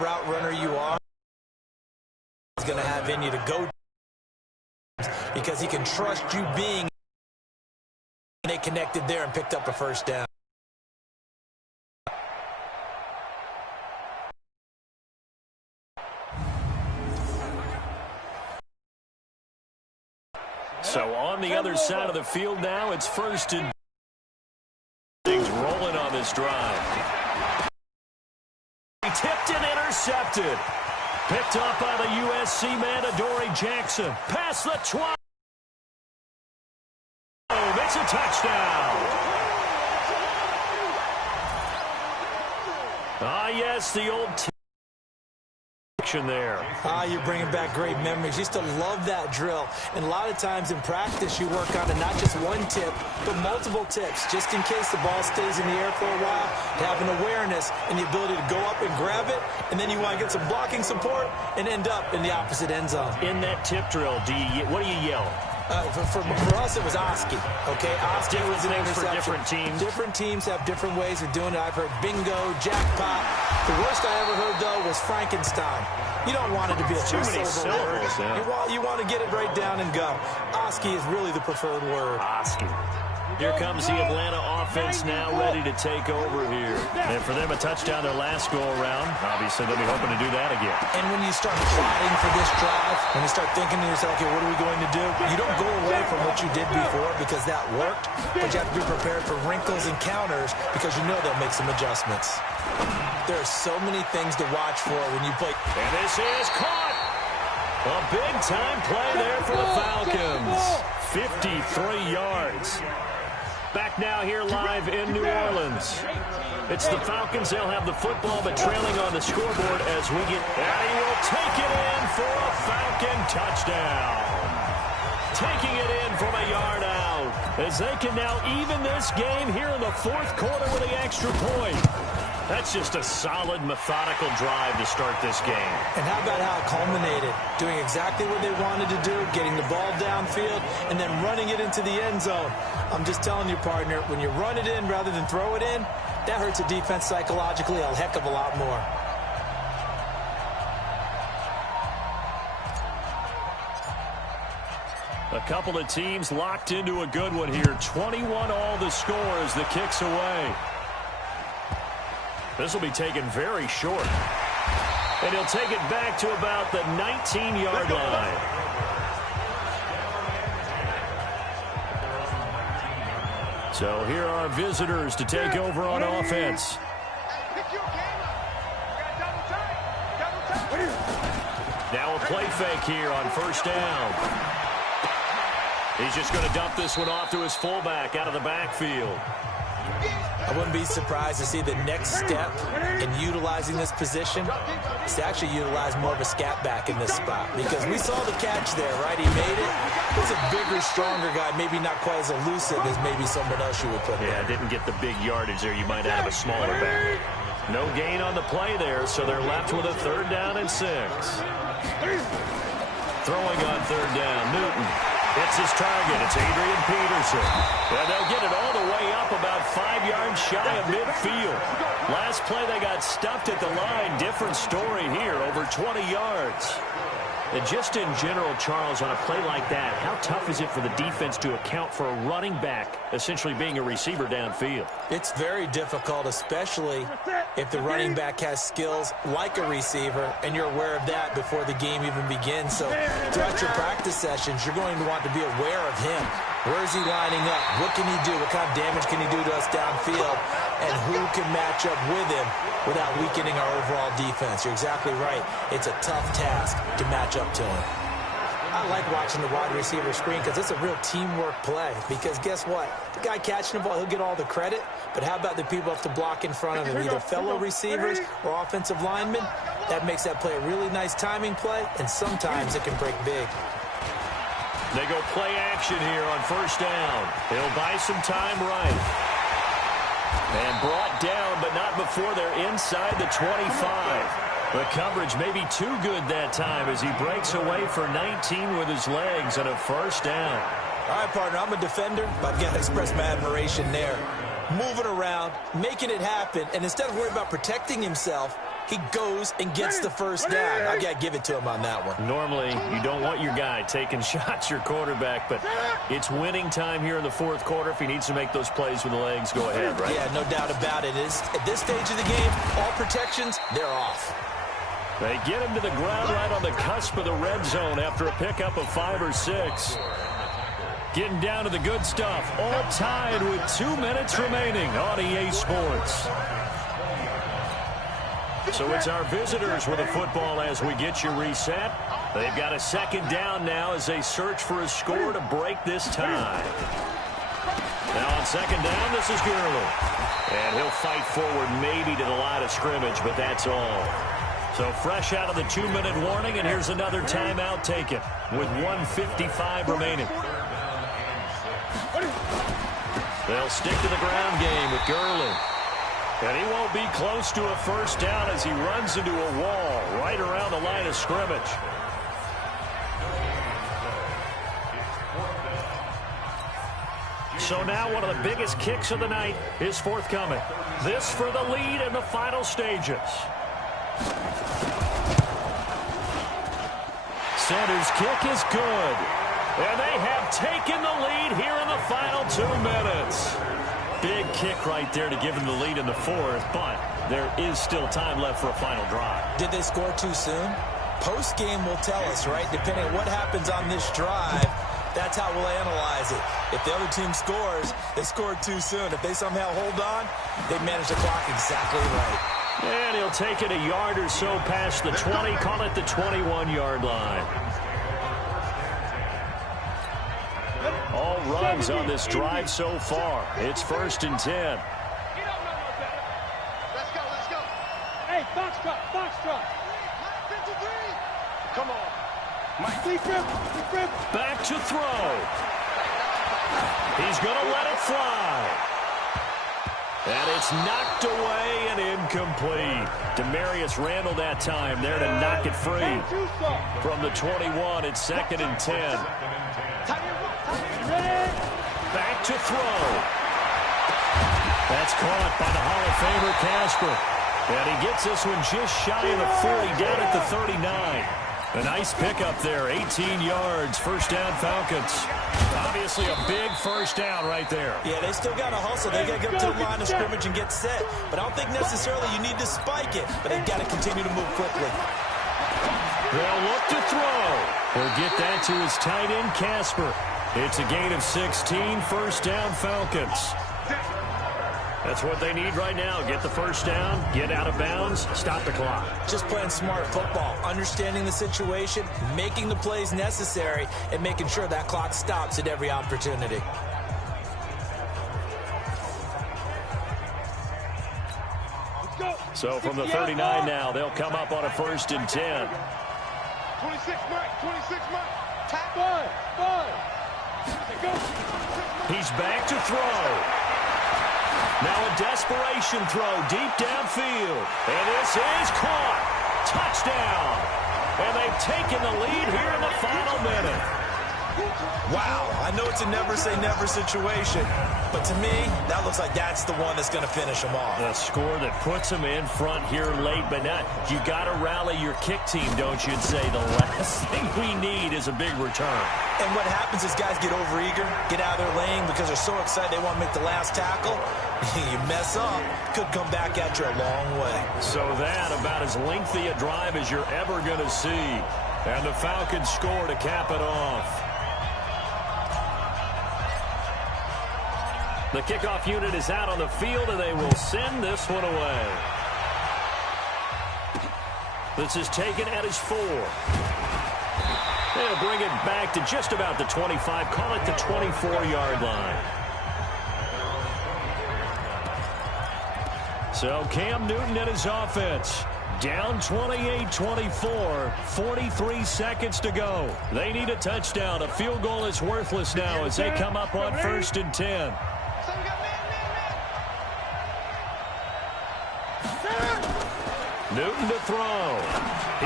route runner you are, he's going to have in you to go because he can trust you being. They connected there and picked up a first down. So on the other side of the field now, it's first and things rolling on this drive. Tipped and intercepted. Picked up by the USC man, Adoree Jackson. Past the 12. It's a touchdown. Yes, the old there. You're bringing back great memories. Used to love that drill. And a lot of times in practice, you work on it, not just one tip, but multiple tips, just in case the ball stays in the air for a while, to have an awareness and the ability to go up and grab it, and then you want to get some blocking support and end up in the opposite end zone. In that tip drill, what do you yell? For us, it was Oski. Okay, Oski was an interception. For different teams. Different teams have different ways of doing it. I've heard bingo, jackpot. The worst I ever heard, though, was Frankenstein. You don't want it to be a two-syllable word. Yeah. You want to get it right down and go. Oski is really the preferred word. Oski. Here comes the Atlanta offense now ready to take over here. And for them, a touchdown their last go-around. Obviously, they'll be hoping to do that again. And when you start plotting for this drive, when you start thinking to yourself, okay, what are we going to do? You don't go away from what you did before because that worked, but you have to be prepared for wrinkles and counters because you know they'll make some adjustmts. There are so many things to watch for when you play. And this is caught. A big-time play there for the Falcons. 53 yards. Back now here live in New Orleans. It's the Falcons. They'll have the football, but trailing on the scoreboard as we get. And he will take it in for a Falcon touchdown. Taking it in from a yard out. As they can now even this game here in the fourth quarter with the extra point. That's just a solid, methodical drive to start this game. And how about how it culminated? Doing exactly what they wanted to do, getting the ball downfield, and then running it into the end zone. I'm just telling you, partner, when you run it in rather than throw it in, that hurts a defense psychologically a heck of a lot more. A couple of teams locked into a good one here. 21 all the score as the kick's away. This will be taken very short. And he'll take it back to about the 19-yard line. So here are visitors to take over on offense. Now a play fake here on first down. He's just going to dump this one off to his fullback out of the backfield. I wouldn't be surprised to see the next step in utilizing this position is to actually utilize more of a scat back in this spot. Because we saw the catch there, right? He made it. He's a bigger, stronger guy, maybe not quite as elusive as maybe someone else you would put there. Yeah, didn't get the big yardage there. You might have a smaller back. No gain on the play there, so they're left with a 3rd down and 6. Throwing on 3rd down, Newton. It's his target. It's Adrian Peterson. And they'll get it all the way up about 5 yards shy of midfield. Last play, they got stuffed at the line. Different story here, over 20 yards. And just in general, Charles, on a play like that, how tough is it for the defense to account for a running back essentially being a receiver downfield? It's very difficult, especially if the running back has skills like a receiver, and you're aware of that before the game even begins. So throughout your practice sessions, you're going to want to be aware of him. Where is he lining up? What can he do? What kind of damage can he do to us downfield? And who can match up with him without weakening our overall defense? You're exactly right. It's a tough task to match up to him. I like watching the wide receiver screen because it's a real teamwork play. Because guess what? The guy catching the ball, he'll get all the credit. But how about the people have to block in front of him, either fellow receivers or offensive linemen? That makes that play a really nice timing play, and sometimes it can break big. They go play action here on first down. They'll buy some time right. And brought down, but not before they're inside the 25. The coverage may be too good that time as he breaks away for 19 with his legs and a first down. All right, partner, I'm a defender, but I've got to express my admiration there. Moving around, making it happen, and instead of worrying about protecting himself, he goes and gets the first down. I got to give it to him on that one. Normally, you don't want your guy taking shots, your quarterback, but it's winning time here in the fourth quarter. If he needs to make those plays with the legs, go ahead, right? Yeah, no doubt about it. At this stage of the game, all protections, they're off. They get him to the ground right on the cusp of the red zone after a pickup of 5 or 6. Getting down to the good stuff, all tied with 2 minutes remaining on EA Sports. So it's our visitors with the football as we get you reset. They've got a second down now as they search for a score to break this tie. Now on second down, this is Gurley. And he'll fight forward maybe to the line of scrimmage, but that's all. So fresh out of the 2-minute warning, and here's another timeout taken with 1:55 remaining. They'll stick to the ground game with Gurley. And he won't be close to a first down as he runs into a wall right around the line of scrimmage. So now one of the biggest kicks of the night is forthcoming. This for the lead in the final stages. Center's kick is good. And they have taken the lead here in the final 2 minutes. Big kick right there to give them the lead in the fourth, but there is still time left for a final drive. Did they score too soon? Post-game will tell us, right? Depending on what happens on this drive, that's how we'll analyze it. If the other team scores, they scored too soon. If they somehow hold on, they manage the clock exactly right. And he'll take it a yard or so past the 20, call it the 21-yard line. All runs on this drive so far. It's 1st and 10. Let's go. Hey, box truck. Come on. Mike. Back to throw. He's going to let it fly. And it's knocked away and incomplete. Demarius Randall that time there to knock it free. From the 21, it's 2nd and 10. Back to throw. That's caught by the Hall of Famer Casper. And he gets this one just shy of the 40 down at the 39. A nice pickup there, 18 yards, first down Falcons. Obviously a big first down right there. Yeah, they still got to hustle. They got to get up to the line of scrimmage and get set. But I don't think necessarily you need to spike it, but they've got to continue to move quickly. They'll look to throw. He'll get that to his tight end, Casper. It's a gain of 16, first down Falcons. That's what they need right now. Get the first down, get out of bounds, stop the clock. Just playing smart football, understanding the situation, making the plays necessary, and making sure that clock stops at every opportunity. So from the 39 now, they'll come up on a 1st and 10. 26 Mike. Tap. He's back to throw. Now a desperation throw deep downfield. And this is caught. Touchdown. And they've taken the lead here in the final minute. Wow, I know it's a never-say-never situation, but to me, that looks like that's the one that's going to finish them off. A score that puts them in front here late, but not. You got to rally your kick team, don't you, and say the last thing we need is a big return. And what happens is guys get overeager, get out of their lane because they're so excited they want to make the last tackle. You mess up, could come back at you a long way. So that about as lengthy a drive as you're ever going to see. And the Falcons score to cap it off. The kickoff unit is out on the field, and they will send this one away. This is taken at his 4. They'll bring it back to just about the 25. Call it the 24-yard line. So Cam Newton and his offense down 28-24, 43 seconds to go. They need a touchdown. A field goal is worthless now as they come up on 1st and 10. Newton to throw.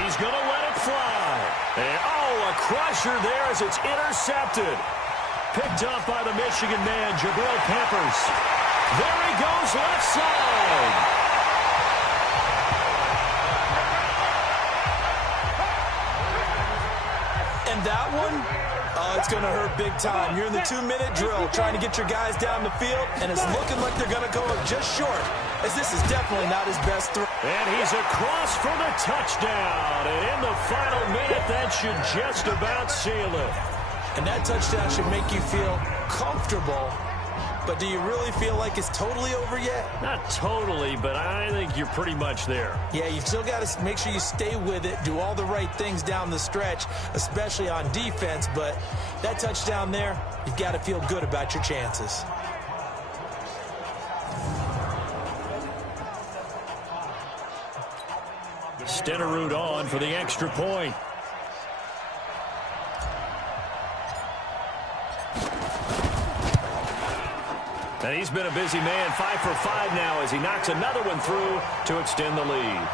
He's going to let it fly. And, a crusher there as it's intercepted. Picked up by the Michigan man, Jabril Peppers. There he goes left side. that one, it's going to hurt big time. You're in the 2-minute drill trying to get your guys down the field, and it's looking like they're going to go just short, as this is definitely not his best throw. And he's across for the touchdown. And in the final minute, that should just about seal it. And that touchdown should make you feel comfortable. But do you really feel like it's totally over yet? Not totally, but I think you're pretty much there. Yeah, you've still got to make sure you stay with it, do all the right things down the stretch, especially on defense. But that touchdown there, you've got to feel good about your chances. Stenerud on for the extra point. And he's been a busy man, 5 for 5 now as he knocks another one through to extend the lead.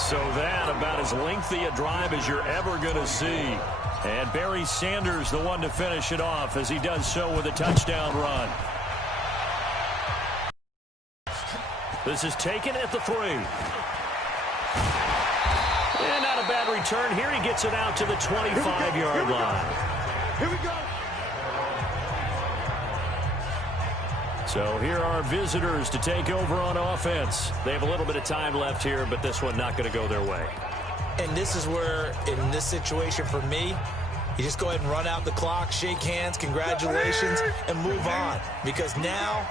So that about as lengthy a drive as you're ever going to see. And Barry Sanders the one to finish it off as he does so with a touchdown run. This is taken at the 3. And not a bad return here. He gets it out to the 25-yard line. Here we go. So here are visitors to take over on offense. They have a little bit of time left here, but this one not going to go their way. And this is where, in this situation for me, you just go ahead and run out the clock, shake hands, congratulations, and move on. Because now,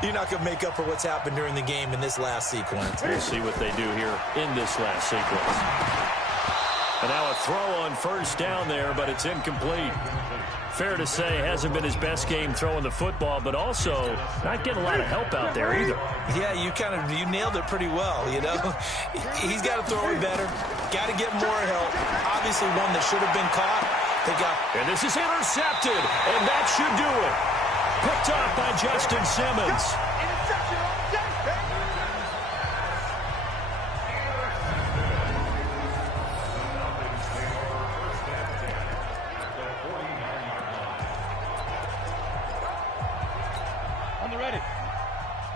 you're not going to make up for what's happened during the game in this last sequence. We'll see what they do here in this last sequence. And now a throw on first down there, but it's incomplete. Fair to say, hasn't been his best game throwing the football, but also not getting a lot of help out there either. Yeah, you nailed it pretty well, you know. He's got to throw it better. Got to get more help. Obviously one that should have been caught. And this is intercepted, and that should do it. Picked off by Justin Simmons. On the ready.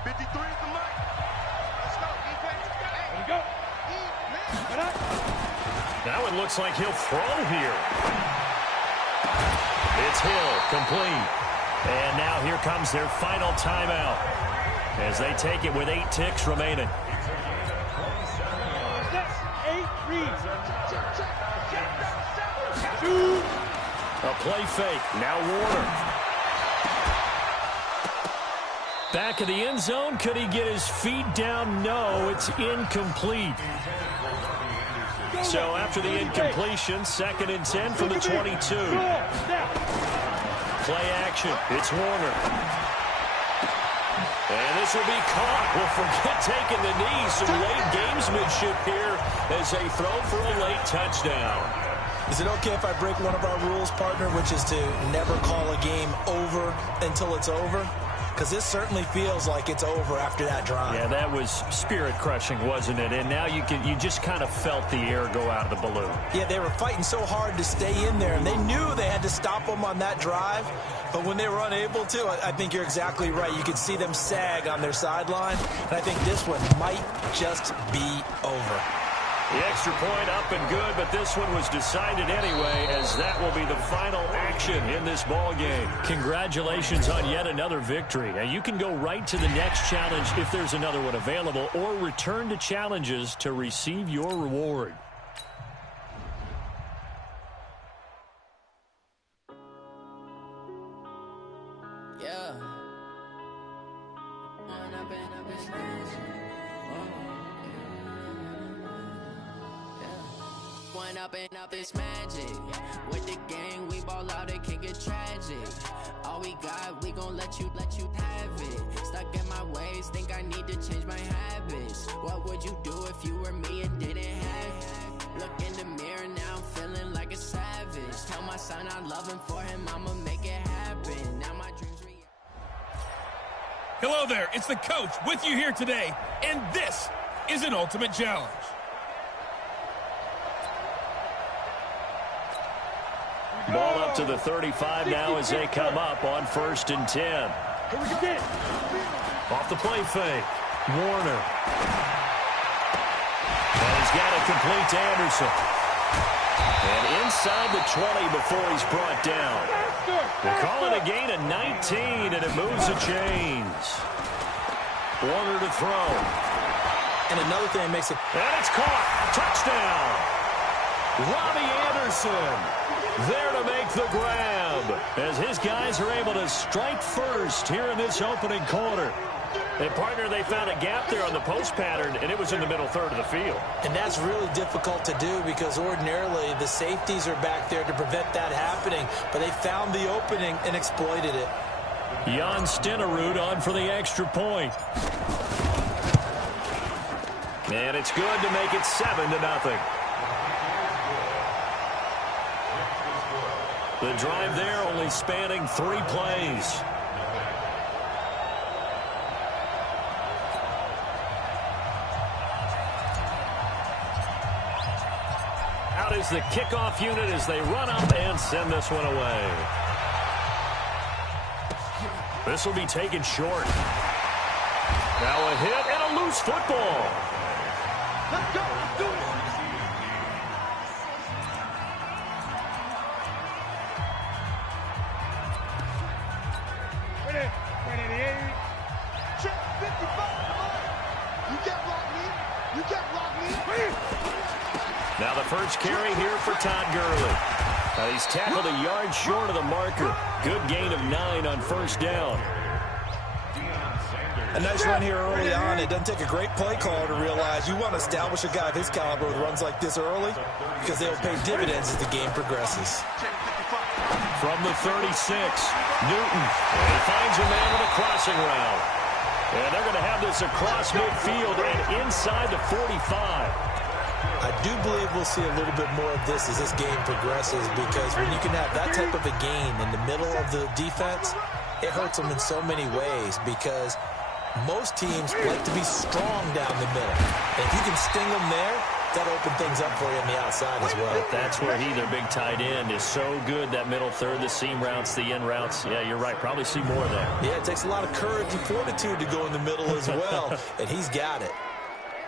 53 is the mic. Let's go, defense. Here we go. Now it looks like he'll throw here. It's Hill, complete. And now here comes their final timeout as they take it with 8 ticks remaining. 8 reads. A play fake. Now Warner. Back of the end zone. Could he get his feet down? No, it's incomplete. So after the incompletion, 2nd and 10 from the 22. Play action. It's Warner. And this will be caught. Well, forget taking the knee. Some late gamesmanship here as they throw for a late touchdown. Is it okay if I break one of our rules, partner, which is to never call a game over until it's over? Because this certainly feels like it's over after that drive. Yeah, that was spirit-crushing, wasn't it? And now you just kind of felt the air go out of the balloon. Yeah, they were fighting so hard to stay in there, and they knew they had to stop them on that drive. But when they were unable to, I think you're exactly right. You could see them sag on their sideline, and I think this one might just be over. The extra point up and good, but this one was decided anyway, as that will be the final action in this ball game. Congratulations on yet another victory. Now you can go right to the next challenge if there's another one available, or return to challenges to receive your reward. Yeah. One up and up is magic. With the gang, we ball out, it can get tragic. All we got, we gon' let you have it. Stuck in my ways, think I need to change my habits. What would you do if you were me and didn't have it? Look in the mirror, now I'm feeling like a savage. Tell my son I love him, for him I'ma make it happen. Now my dreams Hello there, it's the coach with you here today, and this is an Ultimate Challenge. Ball up to the 35 now as they come up on 1st and 10. Off the play fake. Warner. And he's got it complete to Anderson. And inside the 20 before he's brought down. They call it a gain of 19, and it moves the chains. Warner to throw. And another thing makes it... And it's caught. Touchdown. Robbie Anderson there to make the grab as his guys are able to strike first here in this opening quarter. And, partner, they found a gap there on the post pattern, and it was in the middle third of the field. And that's really difficult to do because ordinarily the safeties are back there to prevent that happening. But they found the opening and exploited it. Jan Stenerud on for the extra point. And it's good to make it 7-0. The drive there only spanning 3 plays. Out is the kickoff unit as they run up and send this one away. This will be taken short. Now a hit and a loose football. Let's go. Let's do it. Check 55. You can't block me. You can't block me. Now the first carry here for Todd Gurley. He's tackled a yard short of the marker. Good gain of 9 on first down. A nice run here early on. It doesn't take a great play caller to realize you want to establish a guy of his caliber with runs like this early because they'll pay dividends as the game progresses. From the 36, Newton. And he finds a man with a crossing route. And they're going to have this across midfield and inside the 45. I do believe we'll see a little bit more of this as this game progresses because when you can have that type of a gain in the middle of the defense, it hurts them in so many ways because most teams like to be strong down the middle. And if you can sting them there, that'll open things up for you on the outside as well. That's where their big tight end, is so good, that middle third, the seam routes, the in routes. Yeah, you're right. Probably see more there. Yeah, it takes a lot of courage and fortitude to go in the middle as well, and he's got it.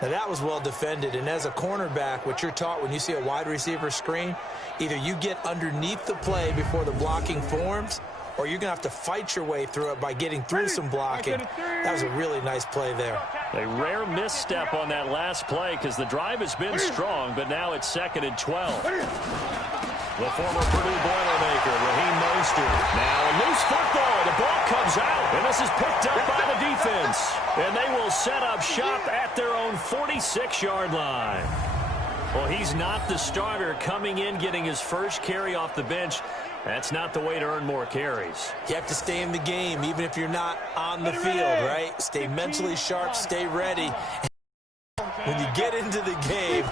Now, that was well defended, and as a cornerback, what you're taught when you see a wide receiver screen, either you get underneath the play before the blocking forms, or you're going to have to fight your way through it by getting through some blocking. That was a really nice play there. A rare misstep on that last play because the drive has been strong, but now it's 2nd and 12. The former Purdue Boilermaker, Raheem Mostert. Now a loose football. The ball comes out, and this is picked up by the defense. And they will set up shop at their own 46-yard line. Well, he's not the starter coming in, getting his first carry off the bench. That's not the way to earn more carries. You have to stay in the game, even if you're not on the field, right? Stay mentally sharp, stay ready. When you get into the game,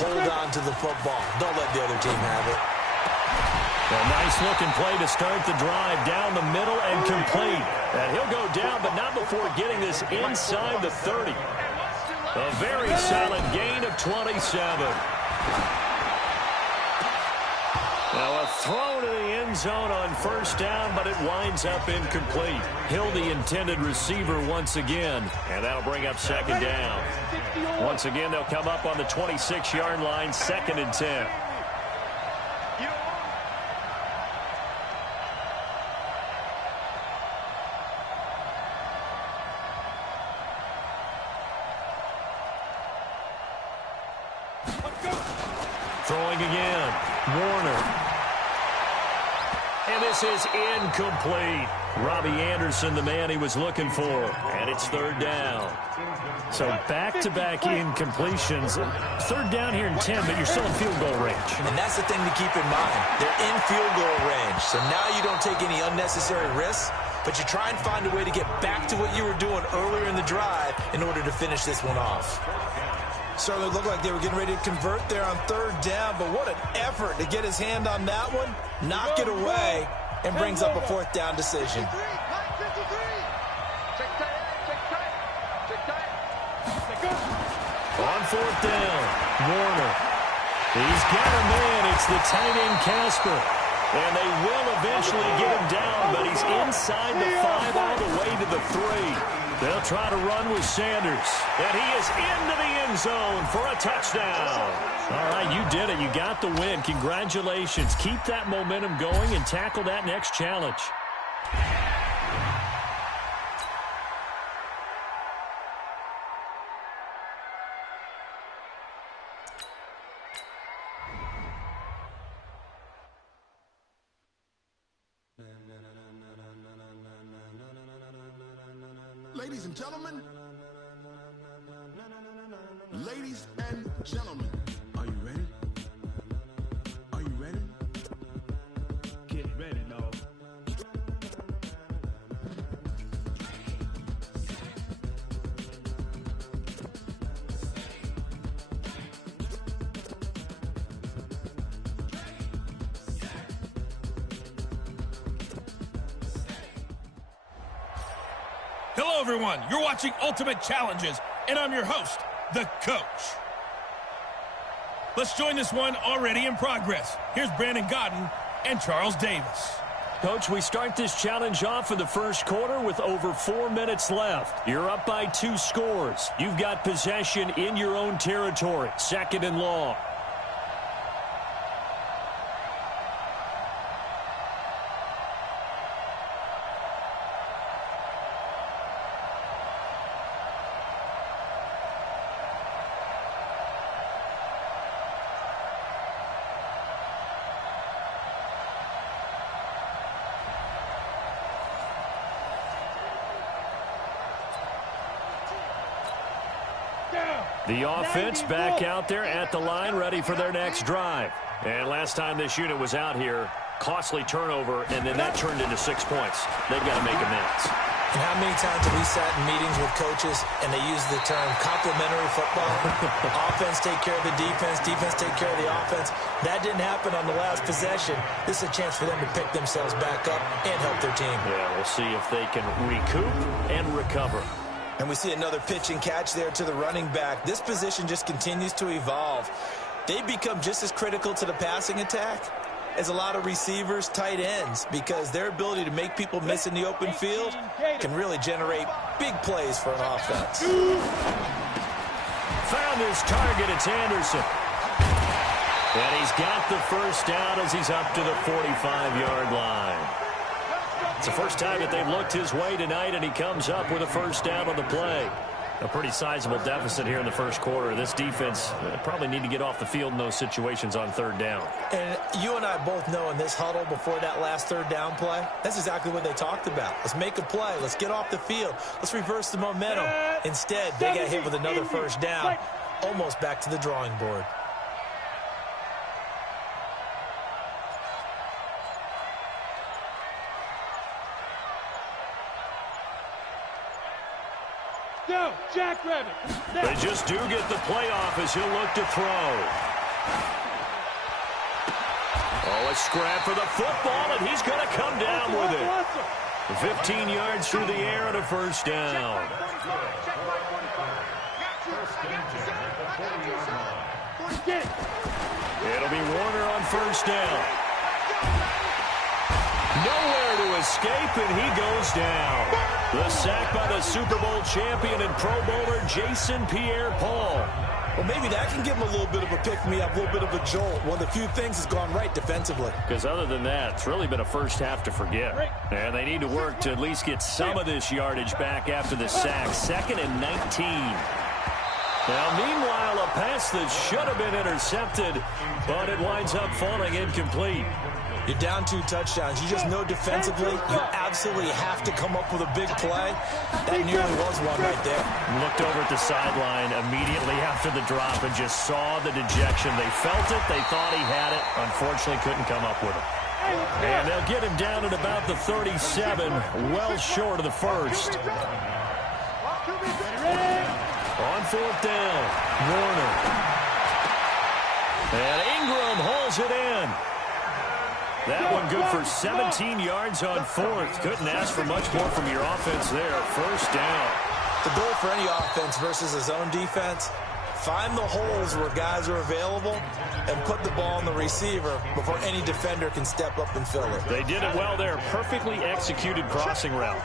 hold on to the football. Don't let the other team have it. A nice-looking play to start the drive down the middle and complete. And he'll go down, but not before getting this inside the 30. A very solid gain of 27. Now a throw to the end zone on first down, but it winds up incomplete. Hill, the intended receiver once again, and that'll bring up 2nd down. Once again, they'll come up on the 26-yard line, 2nd and 10. Throwing again, Warner. And this is incomplete. Robbie Anderson, the man he was looking for. And it's 3rd down. So back-to-back incompletions. 3rd down here in 10, but you're still in field goal range. And that's the thing to keep in mind. They're in field goal range. So now you don't take any unnecessary risks, but you try and find a way to get back to what you were doing earlier in the drive in order to finish this one off. Certainly looked like they were getting ready to convert there on 3rd down, but what an effort to get his hand on that one, knock it away, and brings up a 4th down decision. On 4th down, Warner. He's got a man. It's the tight end, Casper. And they will eventually get him down, but he's inside the 5 all the way to the 3. They'll try to run with Sanders. And he is into the end zone for a touchdown. All right, you did it. You got the win. Congratulations. Keep that momentum going and tackle that next challenge. Ladies and gentlemen, are you ready? Are you ready? Get ready, dog. Hello, everyone. You're watching Ultimate Challenges, and I'm your host, The Coach. Let's join this one already in progress. Here's Brandon Godden and Charles Davis. Coach, we start this challenge off in the first quarter with over 4 minutes left. You're up by 2 scores. You've got possession in your own territory, 2nd and long. The offense back out there at the line, ready for their next drive. And last time this unit was out here, costly turnover, and then that turned into 6 points. They've got to make amends. And how many times have we sat in meetings with coaches and they use the term complementary football? Offense take care of the defense, defense take care of the offense. That didn't happen on the last possession. This is a chance for them to pick themselves back up and help their team. Yeah, we'll see if they can recoup and recover. And we see another pitch and catch there to the running back. This position just continues to evolve. They become just as critical to the passing attack as a lot of receivers, tight ends, because their ability to make people miss in the open field can really generate big plays for an offense. Found his target. It's Anderson. And he's got the first down as he's up to the 45-yard line. It's the first time that they've looked his way tonight, and he comes up with a first down on the play. A pretty sizable deficit here in the first quarter. This defense probably need to get off the field in those situations on 3rd down. And you and I both know in this huddle before that last 3rd down play, that's exactly what they talked about. Let's make a play. Let's get off the field. Let's reverse the momentum. Instead, they got hit with another first down, almost back to the drawing board. Go, Jackrabbit. They just do get the playoff as he'll look to throw. Oh, a scrap for the football, and he's going to come down with it. 15 yards through the air and a first down. It'll be Warner on first down. Nowhere to escape, and he goes down. The sack by the Super Bowl champion and Pro Bowler Jason Pierre-Paul. Well, maybe that can give him a little bit of a pick-me-up, a little bit of a jolt. One of the few things has gone right defensively. Because other than that, it's really been a first half to forget. And they need to work to at least get some of this yardage back after the sack. 2nd and 19. Now, meanwhile, a pass that should have been intercepted, but it winds up falling incomplete. You're down 2 touchdowns. You just know defensively you absolutely have to come up with a big play. That nearly was one right there. Looked over at the sideline immediately after the drop and just saw the dejection. They felt it. They thought he had it. Unfortunately, couldn't come up with it. And they'll get him down at about the 37, well short of the first. On 4th down, Warner. And Ingram hauls it in. That one good for 17 yards on 4th. Couldn't ask for much more from your offense there. First down. The goal for any offense versus his own defense, find the holes where guys are available and put the ball on the receiver before any defender can step up and fill it. They did it well there. Perfectly executed crossing route.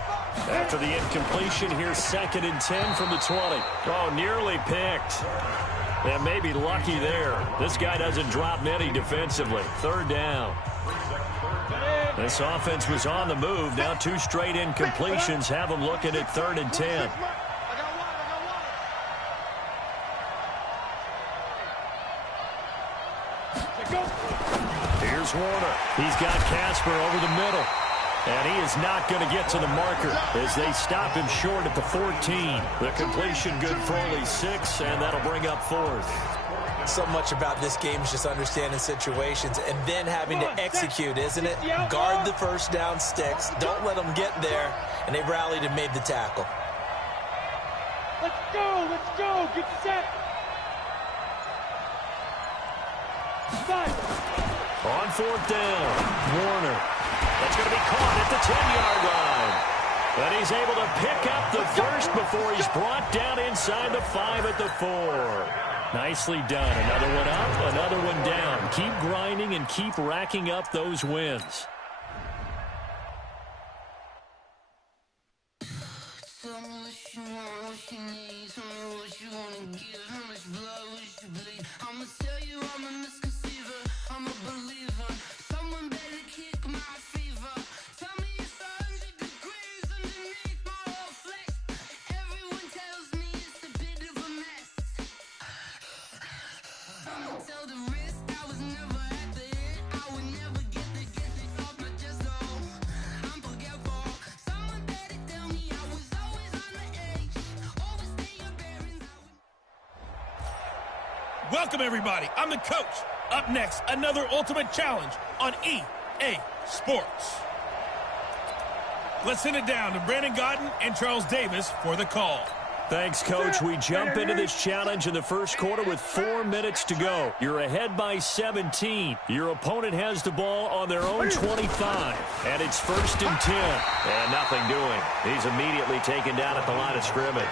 After the incompletion, here's 2nd and 10 from the 20. Oh, nearly picked. And maybe lucky there. This guy doesn't drop many defensively. Third down. This offense was on the move. Now 2 straight incompletions have them looking at 3rd and 10. Here's Warner. He's got Casper over the middle. And he is not going to get to the marker as they stop him short at the 14. The completion good for only 6, and that'll bring up 4th. So much about this game is just understanding situations and then having to execute, isn't it? Guard the first down sticks. Don't let them get there. And they rallied and made the tackle. Let's go. Let's go. Get set. On 4th down, Warner. That's going to be caught at the 10-yard line. But he's able to pick up the first before he's brought down inside the 5 at the 4. Nicely done. Another one up, another one down. Keep grinding and keep racking up those wins. Welcome, everybody. I'm the coach. Up next, another Ultimate Challenge on EA Sports. Let's send it down to Brandon Gaudin and Charles Davis for the call. Thanks, Coach. We jump into this challenge in the first quarter with 4 minutes to go. You're ahead by 17. Your opponent has the ball on their own 25. And it's 1st and 10. And nothing doing. He's immediately taken down at the line of scrimmage.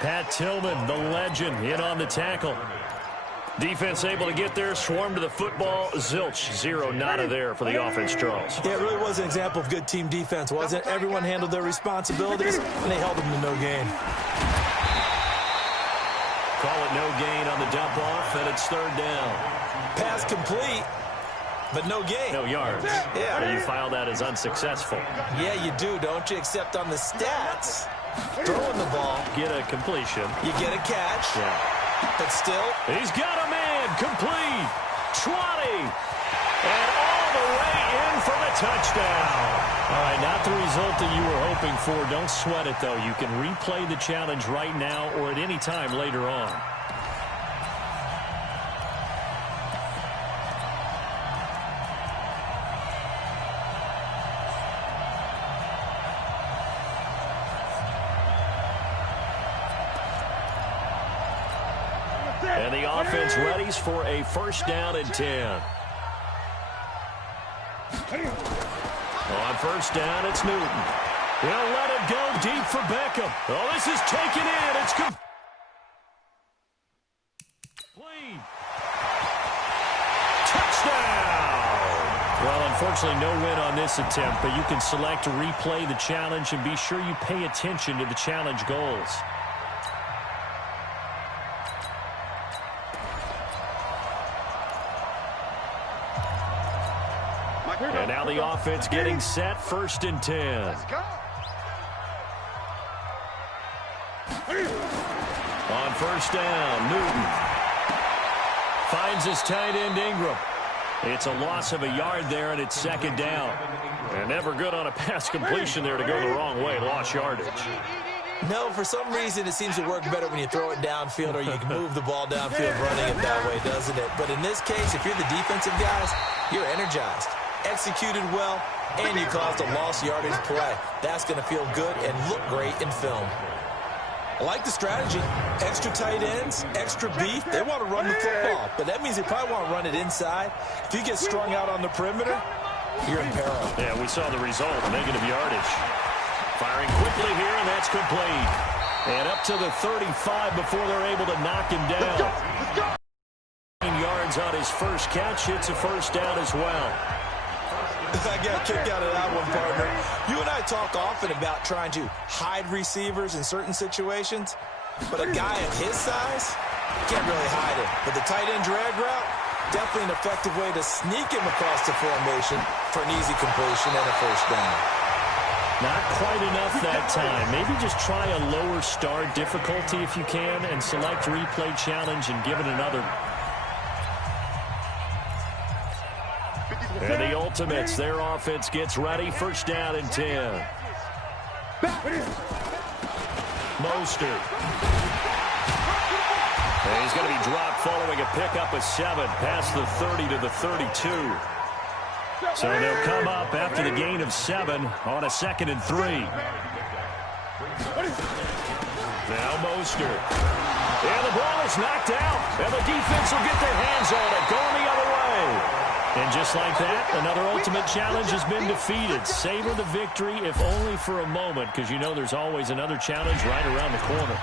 Pat Tillman, the legend, in on the tackle. Defense able to get there, swarm to the football. Zilch, 0 nada there for the offense, Charles. Yeah, it really was an example of good team defense, wasn't it? Everyone handled their responsibilities, and they held them to no gain. Call it no gain on the dump off, and it's 3rd down. Pass complete, but no gain. No yards. Yeah. So you file that as unsuccessful. Yeah, you do, don't you? Except on the stats, throwing the ball. Get a completion. You get a catch. Yeah. But still. He's got a man. Complete. 20. And all the way in for the touchdown. All right, not the result that you were hoping for. Don't sweat it, though. You can replay the challenge right now or at any time later on. And the offense readies for a 1st down and 10. On 1st down, it's Newton. He'll let it go deep for Beckham. Oh, this is taken in. It's complete. Touchdown! Well, unfortunately, no win on this attempt, but you can select to replay the challenge and be sure you pay attention to the challenge goals. And now the offense getting set, 1st and 10. Let's go. On 1st down, Newton finds his tight end Ingram. It's a loss of a yard there, and it's 2nd down. And never good on a pass completion there to go the wrong way, lost yardage. No, for some reason it seems to work better when you throw it downfield or you can move the ball downfield running it that way, doesn't it? But in this case, if you're the defensive guys, you're energized, executed well, and you caused a lost yardage play. That's going to feel good and look great in film. I like the strategy. Extra tight ends, extra beef. They want to run the football, but that means they probably want to run it inside. If you get strung out on the perimeter, you're in peril. Yeah, we saw the result, negative yardage. Firing quickly here, and that's complete. And up to the 35 before they're able to knock him down. Let's go. 9 yards on his first catch. It's a 1st down as well. I got a kick out of that one, partner. You and I talk often about trying to hide receivers in certain situations, but a guy of his size, Can't really hide it. But the tight end drag route, definitely an effective way to sneak him across the formation for an easy completion and a first down. Not quite enough that time. Maybe just try a lower start difficulty if you can and select replay challenge and give it another. And the Ultimates, their offense gets ready. First down and 10. Mostert. And he's going to be dropped following a pickup of 7 past the 30 to the 32. So they'll come up after the gain of 7 on a 2nd and 3. Now Mostert. And the ball is knocked out. And the defense will get their hands on it, going the other way. And just like that, another Ultimate Challenge has been defeated. Savor the victory, if only for a moment, because you know there's always another challenge right around the corner.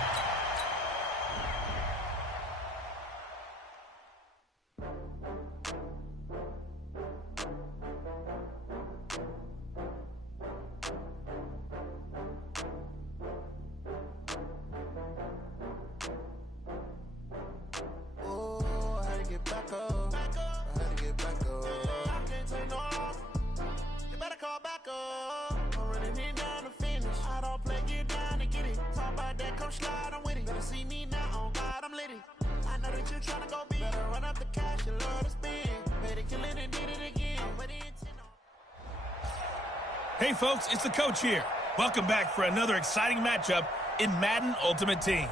Hey folks, it's the coach here. Welcome back for another exciting matchup in Madden Ultimate Team.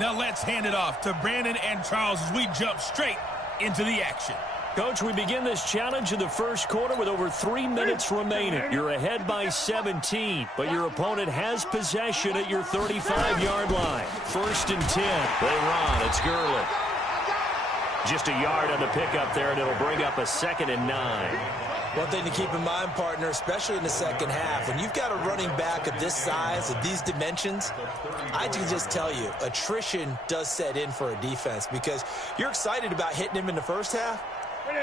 Now let's hand it off to Brandon and Charles as we jump straight into the action. Coach, we begin this challenge in the first quarter with over 3 minutes remaining. You're ahead by 17, but your opponent has possession at your 35-yard line. 1st and 10. They run. It's Gurley. Just a yard on the pickup there, and it'll bring up a 2nd and 9. One thing to keep in mind, partner, especially in the second half, when you've got a running back of this size, of these dimensions, I can just tell you, attrition does set in for a defense because you're excited about hitting him in the first half.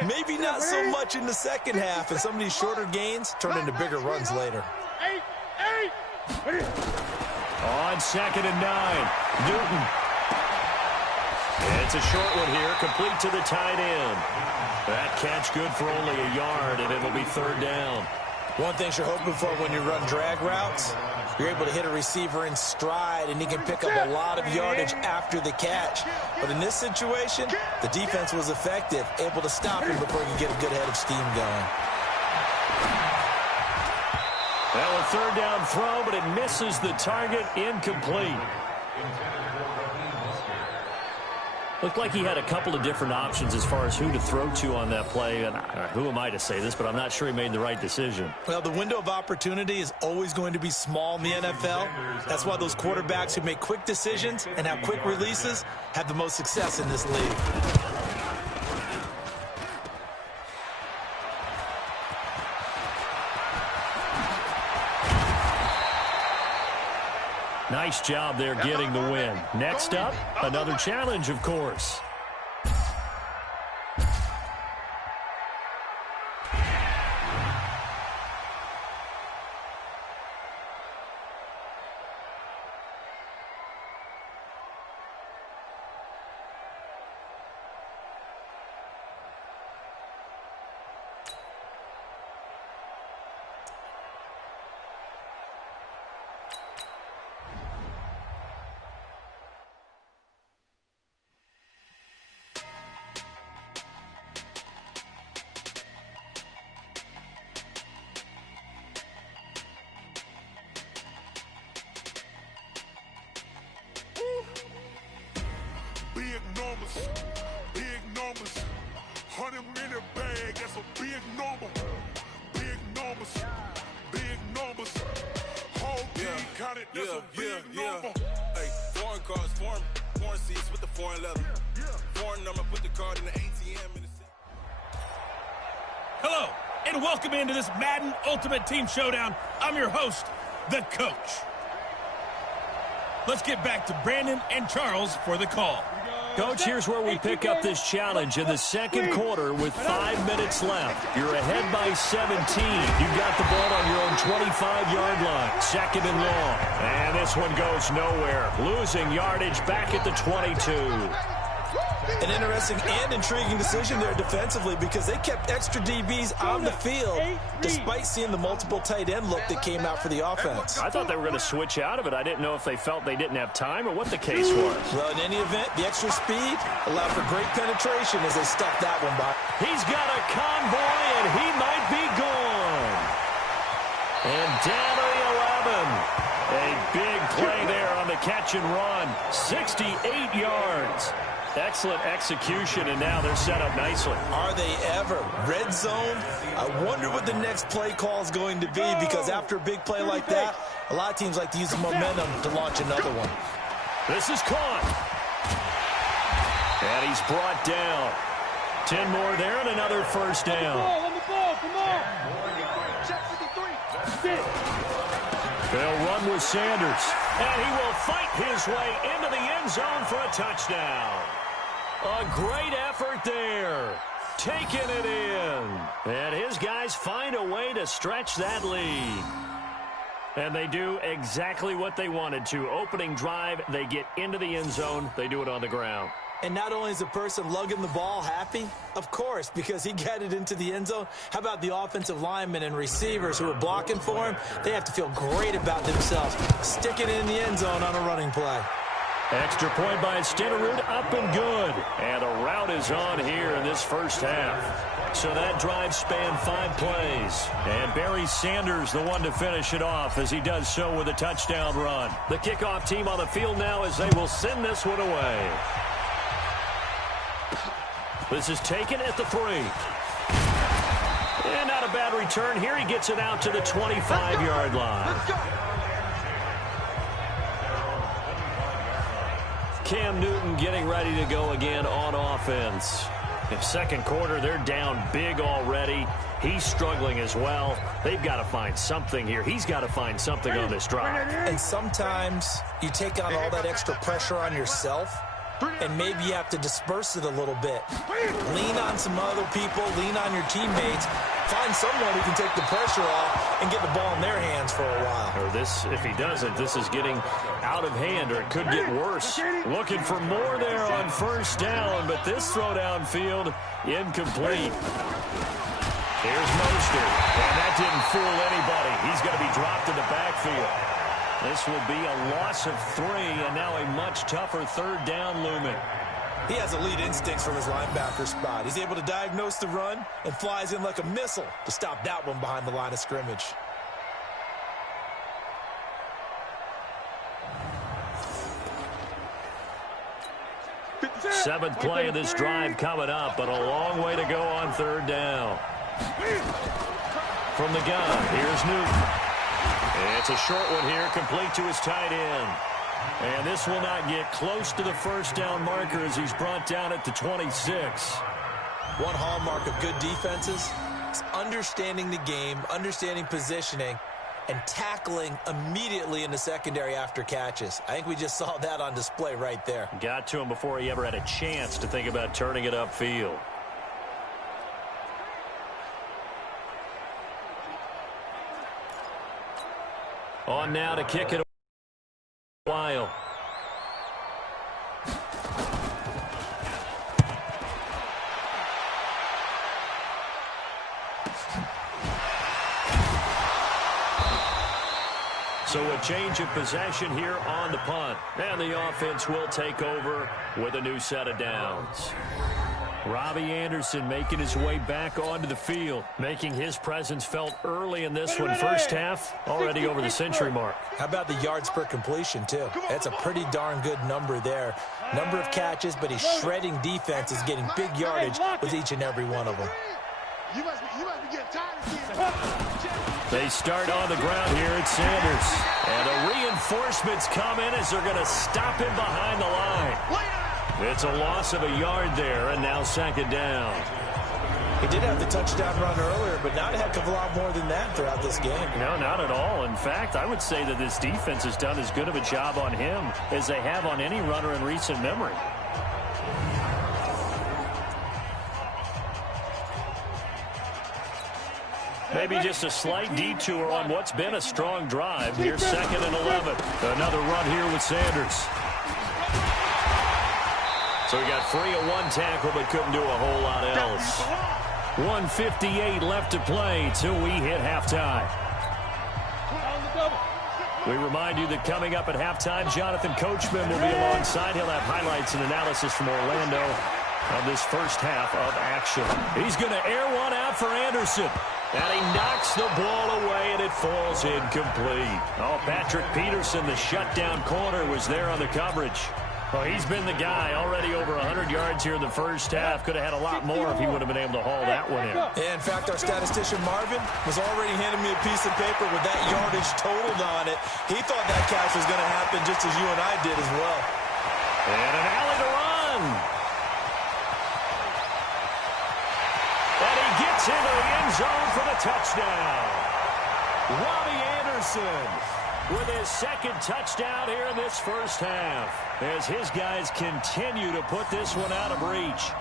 Maybe not so much in the second half, and some of these shorter gains turn into bigger runs later. On 2nd and 9, Newton. It's a short one here, complete to the tight end. That catch good for only a yard, and it'll be 3rd down. One thing you're hoping for when you run drag routes, you're able to hit a receiver in stride, and he can pick up a lot of yardage after the catch. But in this situation, the defense was effective, able to stop him before he could get a good head of steam going. Well, a 3rd down throw, but it misses the target, incomplete. Looked like he had a couple of different options as far as who to throw to on that play. And who am I to say this, but I'm not sure he made the right decision. Well, the window of opportunity is always going to be small in the NFL. That's why those quarterbacks who make quick decisions and have quick releases have the most success in this league. Nice job there getting the win. Next up, another challenge, of course. Big numbers, 100-minute bag, that's a big number. Big numbers, whole team counted, that's a big number. Hey, foreign cars, foreign seats with the foreign leather. Foreign number, put the card in the ATM in the seat. Hello, and welcome into this Madden Ultimate Team Showdown. I'm your host, the coach. Let's get back to Brandon and Charles for the call. Coach, here's where we pick up this challenge in the second quarter with 5 minutes left. You're ahead by 17. You've got the ball on your own 25-yard line. Second and long. And this one goes nowhere. Losing yardage back at the 22. An interesting and intriguing decision there defensively because they kept extra DBs on the field despite seeing the multiple tight end look that came out for the offense. I thought they were going to switch out of it. I didn't know if they felt they didn't have time or what the case was. Well, in any event, the extra speed allowed for great penetration as they stuffed that one by. He's got a convoy, and he might be gone. And down to the 11. A big play there on the catch and run. 68 yards. Excellent execution, and now they're set up nicely. Are they ever? Red zone? I wonder what the next play call is going to be because after a big play like that, a lot of teams like to use the momentum to launch another one. This is caught. And he's brought down. 10 more there and another first down. On the ball, come on. They'll run with Sanders. And he will fight his way into the end zone for a touchdown. A great effort there. Taking it in. And his guys find a way to stretch that lead. And they do exactly what they wanted to. Opening drive, they get into the end zone. They do it on the ground. And not only is the person lugging the ball happy, of course, because he got it into the end zone. How about the offensive linemen and receivers who are blocking for him? They have to feel great about themselves, sticking it in the end zone on a running play. Extra point by Stenerud, up and good. And a route is on here in this first half. So that drive spanned 5 plays. And Barry Sanders, the one to finish it off as he does so with a touchdown run. The kickoff team on the field now as they will send this one away. This is taken at the 3. And not a bad return here. He gets it out to the 25-yard line. Cam Newton getting ready to go again on offense. In second quarter, they're down big already. He's struggling as well. They've got to find something here. He's got to find something on this drive. And sometimes you take on all that extra pressure on yourself, and maybe you have to disperse it a little bit. Lean on some other people, lean on your teammates, find someone who can take the pressure off and get the ball in their hands for a while. Or this, if he doesn't, this is getting out of hand, or it could get worse. Looking for more there on first down, but this throw downfield, incomplete. Here's Mostert, and that didn't fool anybody. He's going to be dropped in the backfield. This will be a loss of 3, and now a much tougher third down looming. He has elite instincts from his linebacker spot. He's able to diagnose the run and flies in like a missile to stop that one behind the line of scrimmage. Seventh play of this drive coming up, but a long way to go on third down. From the gun, here's Newton. It's a short one here, complete to his tight end. And this will not get close to the first down marker as he's brought down at the 26. One hallmark of good defenses is understanding the game, understanding positioning, and tackling immediately in the secondary after catches. I think we just saw that on display right there. Got to him before he ever had a chance to think about turning it upfield. On now to kick it a while. So a change of possession here on the punt. And the offense will take over with a new set of downs. Robbie Anderson making his way back onto the field, making his presence felt early in this one. First half, already over the century mark. How about the yards per completion, too? That's a pretty darn good number there. Number of catches, but he's shredding defense, is getting big yardage with each and every one of them. They start on the ground here at Sanders. And the reinforcements come in as they're going to stop him behind the line. It's a loss of a yard there, and now second down. He did have the touchdown run earlier, but not a heck of a lot more than that throughout this game. No, not at all. In fact, I would say that this defense has done as good of a job on him as they have on any runner in recent memory. Maybe just a slight detour on what's been a strong drive. Here's 2nd and 11. Another run here with Sanders. So he got free of one tackle but couldn't do a whole lot else. 1:58 left to play till we hit halftime. We remind you that coming up at halftime, Jonathan Coachman will be alongside. He'll have highlights and analysis from Orlando of this first half of action. He's going to air one out for Anderson. And he knocks the ball away, and it falls incomplete. Oh, Patrick Peterson, the shutdown corner, was there on the coverage. Well, he's been the guy already over 100 yards here in the first half. Could have had a lot more if he would have been able to haul that one in. Yeah, in fact, our statistician Marvin was already handing me a piece of paper with that yardage totaled on it. He thought that catch was going to happen just as you and I did as well. And an alley to run. And he gets into the end zone for the touchdown. Robbie Anderson with his 2nd touchdown here in this first half, as his guys continue to put this one out of reach.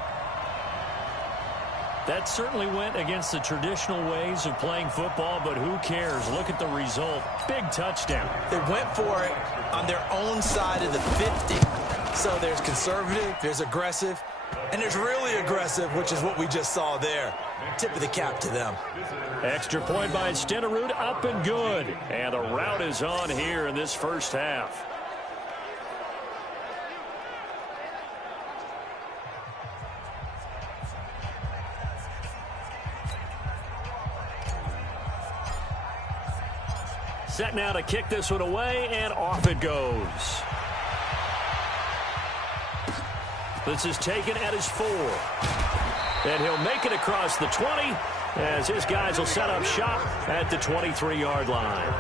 That certainly went against the traditional ways of playing football, but who cares? Look at the result. Big touchdown. They went for it on their own side of the 50. So there's conservative, there's aggressive, and there's really aggressive, which is what we just saw there. Tip of the cap to them. Extra point by Stenerud, up and good. And the route is on here in this first half. Set now to kick this one away, and off it goes. This is taken at his 4. And he'll make it across the 20 as his guys will set up shop at the 23-yard line.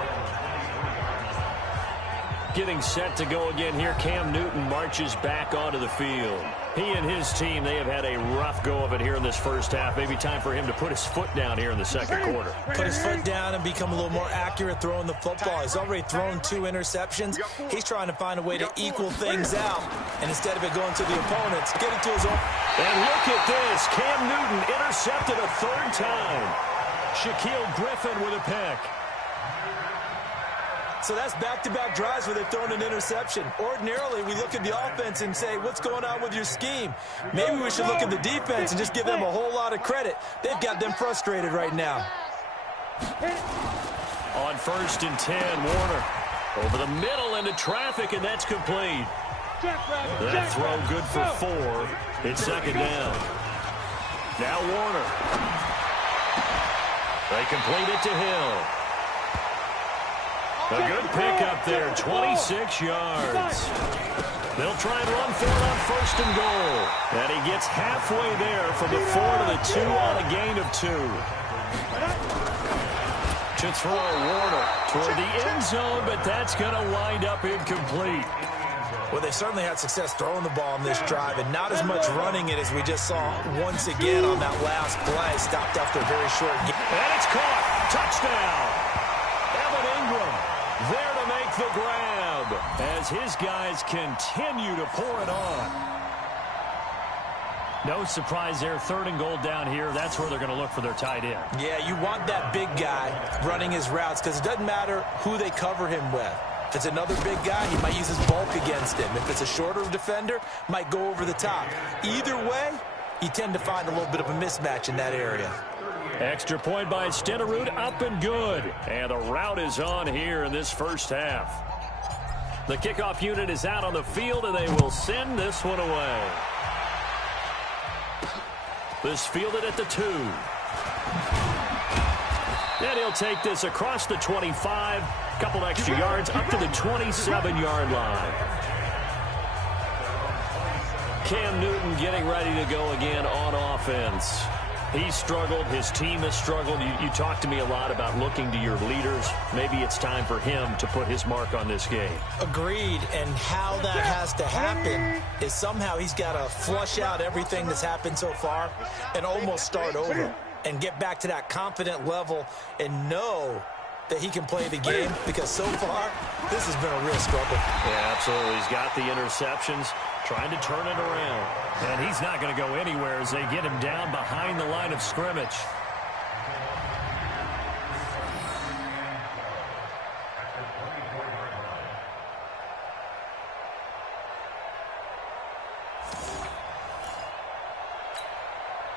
Getting set to go again here, Cam Newton marches back onto the field. He and his team, they have had a rough go of it here in this first half. Maybe time for him to put his foot down here in the second quarter. Put his foot down and become a little more accurate throwing the football. He's already thrown 2 interceptions. He's trying to find a way to equal things out. And instead of it going to the opponents, get it to his own. And look at this. Cam Newton intercepted a 3rd time. Shaquille Griffin with a pick. So that's back-to-back drives where they've thrown an interception. Ordinarily, we look at the offense and say, what's going on with your scheme? Maybe we should look at the defense and just give them a whole lot of credit. They've got them frustrated right now. On 1st and 10, Warner over the middle into traffic, and that's complete. That throw good for 4. It's 2nd down. Now Warner. They complete it to Hill. A good pickup there, 26 yards. They'll try and run for it on 1st and goal. And he gets halfway there from the 4 to the 2 on a gain of 2. To throw Warner toward the end zone, but that's going to wind up incomplete. Well, they certainly had success throwing the ball in this drive, and not as much running it as we just saw once again on that last play. Stopped after a very short game. And it's caught. Touchdown. Evan Ingram there to make the grab as his guys continue to pour it on. No surprise there. 3rd and goal down here. That's where they're going to look for their tight end. Yeah, you want that big guy running his routes because it doesn't matter who they cover him with. If it's another big guy, he might use his bulk against him. If it's a shorter defender, might go over the top. Either way, you tend to find a little bit of a mismatch in that area. Extra point by Stenerud, up and good. And the route is on here in this first half. The kickoff unit is out on the field, and they will send this one away. This fielded at the 2. And he'll take this across the 25. Couple extra yards up to the 27-yard line. Cam Newton getting ready to go again on offense. He struggled. His team has struggled. You talk to me a lot about looking to your leaders. Maybe it's time for him to put his mark on this game. Agreed. And how that has to happen is somehow he's got to flush out everything that's happened so far and almost start over and get back to that confident level and know that he can play the game, because so far this has been a real struggle. Yeah, absolutely. He's got the interceptions, trying to turn it around. And he's not going to go anywhere as they get him down behind the line of scrimmage.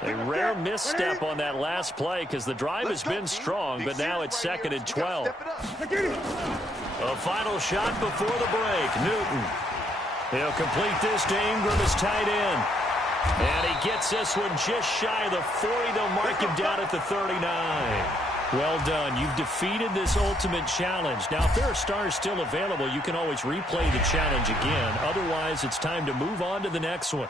A rare misstep on that last play because the drive has been strong, but now it's 2nd and 12. A final shot before the break. Newton. He'll complete this to Ingram as tight end. And he gets this one just shy of the 40. They'll mark him down at the 39. Well done. You've defeated this ultimate challenge. Now, if there are stars still available, you can always replay the challenge again. Otherwise, it's time to move on to the next one.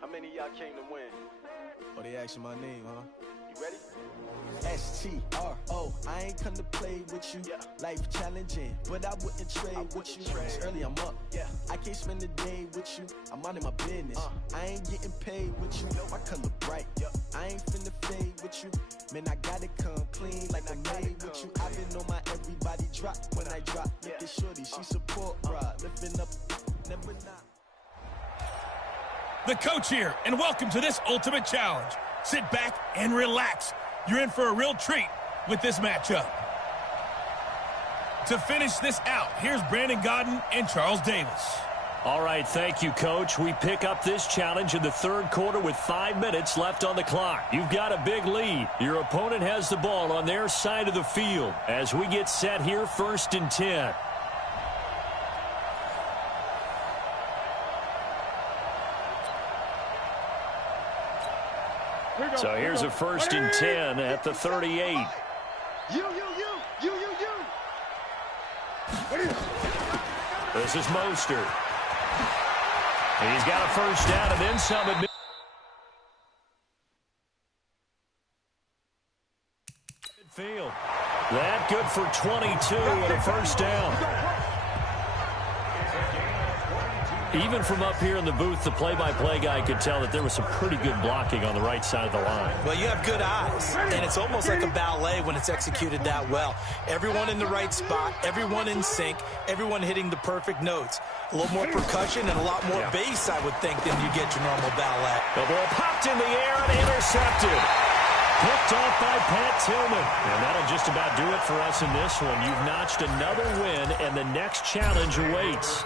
How many of y'all came to win? Oh, they asking my name, huh? You ready? S-T-R-O, I ain't come to play with you. Life challenging, but I wouldn't trade with you. It's early, I'm up. I can't spend the day with you. I'm minding my business. I ain't getting paid with you. My color bright. I ain't finna fade with you. Man, I gotta come clean like I'm made with you. I've been on my everybody drop when I drop. Look at shorty, she support rod. Lifting up, never not. The coach here, and welcome to this ultimate challenge. Sit back and relax. You're in for a real treat with this matchup. To finish this out, here's Brandon Gaudin and Charles Davis. All right, thank you, Coach. We pick up this challenge in the third quarter with 5 minutes left on the clock. You've got a big lead. Your opponent has the ball on their side of the field. As we get set here, 1st and 10. So here's a 1st and 10 at the 38. You. This is Mostert. He's got a 1st down and then some at midfield. That good for 22 and a 1st down. Even from up here in the booth, the play-by-play guy could tell that there was some pretty good blocking on the right side of the line. Well, you have good eyes, and it's almost like a ballet when it's executed that well. Everyone in the right spot, everyone in sync, everyone hitting the perfect notes. A little more percussion and a lot more bass, I would think, than you get your normal ballet. The ball popped in the air and intercepted. Picked off by Pat Tillman. And that'll just about do it for us in this one. You've notched another win, and the next challenge awaits.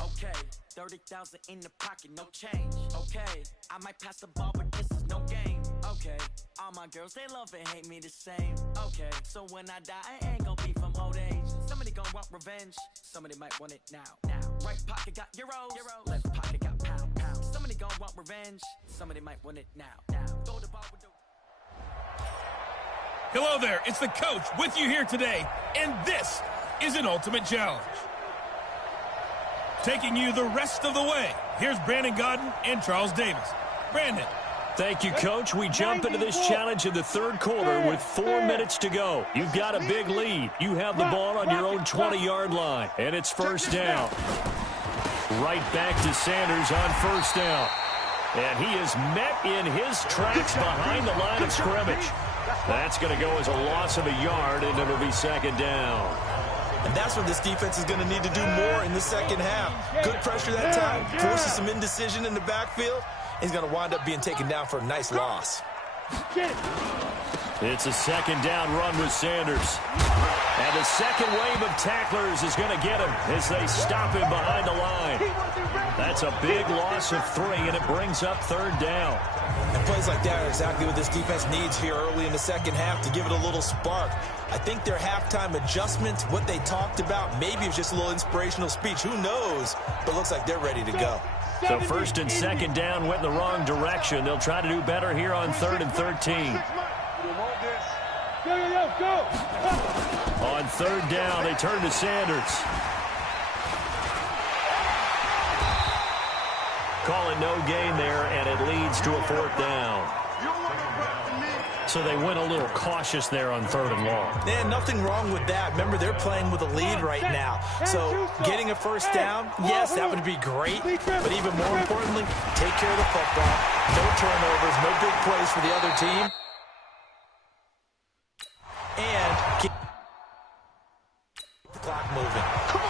Okay, 30,000 in the pocket, no change. Okay, I might pass the ball, but this is no game. Okay, all my girls, they love and hate me the same. Okay, so when I die, I ain't gonna be from old age. Somebody gonna want revenge, somebody might want it now. Right pocket got euros, left pocket got pounds. Somebody gonna want revenge, somebody might want it now. Throw the ball with the... Hello there, it's the coach with you here today, and this is an ultimate challenge. Taking you the rest of the way, here's Brandon Gaudin and Charles Davis. Brandon. Thank you, Coach. We jump into this challenge in the third quarter with 4 minutes to go. You've got a big lead. You have the ball on your own 20-yard line, and it's 1st down. Right back to Sanders on 1st down. And he is met in his tracks behind the line of scrimmage. That's going to go as a loss of a yard, and it'll be 2nd down. And that's what this defense is going to need to do more in the second half. Good pressure that time, forces some indecision in the backfield. He's going to wind up being taken down for a nice loss. It's a 2nd down run with Sanders. And the second wave of tacklers is going to get him as they stop him behind the line. That's a big loss of 3, and it brings up 3rd down. And plays like that are exactly what this defense needs here early in the second half to give it a little spark. I think their halftime adjustment, what they talked about, maybe it was just a little inspirational speech. Who knows? But it looks like they're ready to go. So 1st and 2nd down went in the wrong direction. They'll try to do better here on 3rd and 13. Go. On 3rd down, they turn to Sanders. Call it no gain there, and it leads to a 4th down. So they went a little cautious there on 3rd and long. Man, nothing wrong with that. Remember, they're playing with a lead right now. So getting a first down, yes, that would be great. But even more importantly, take care of the football. No turnovers, no big plays for the other team. And keep the clock moving.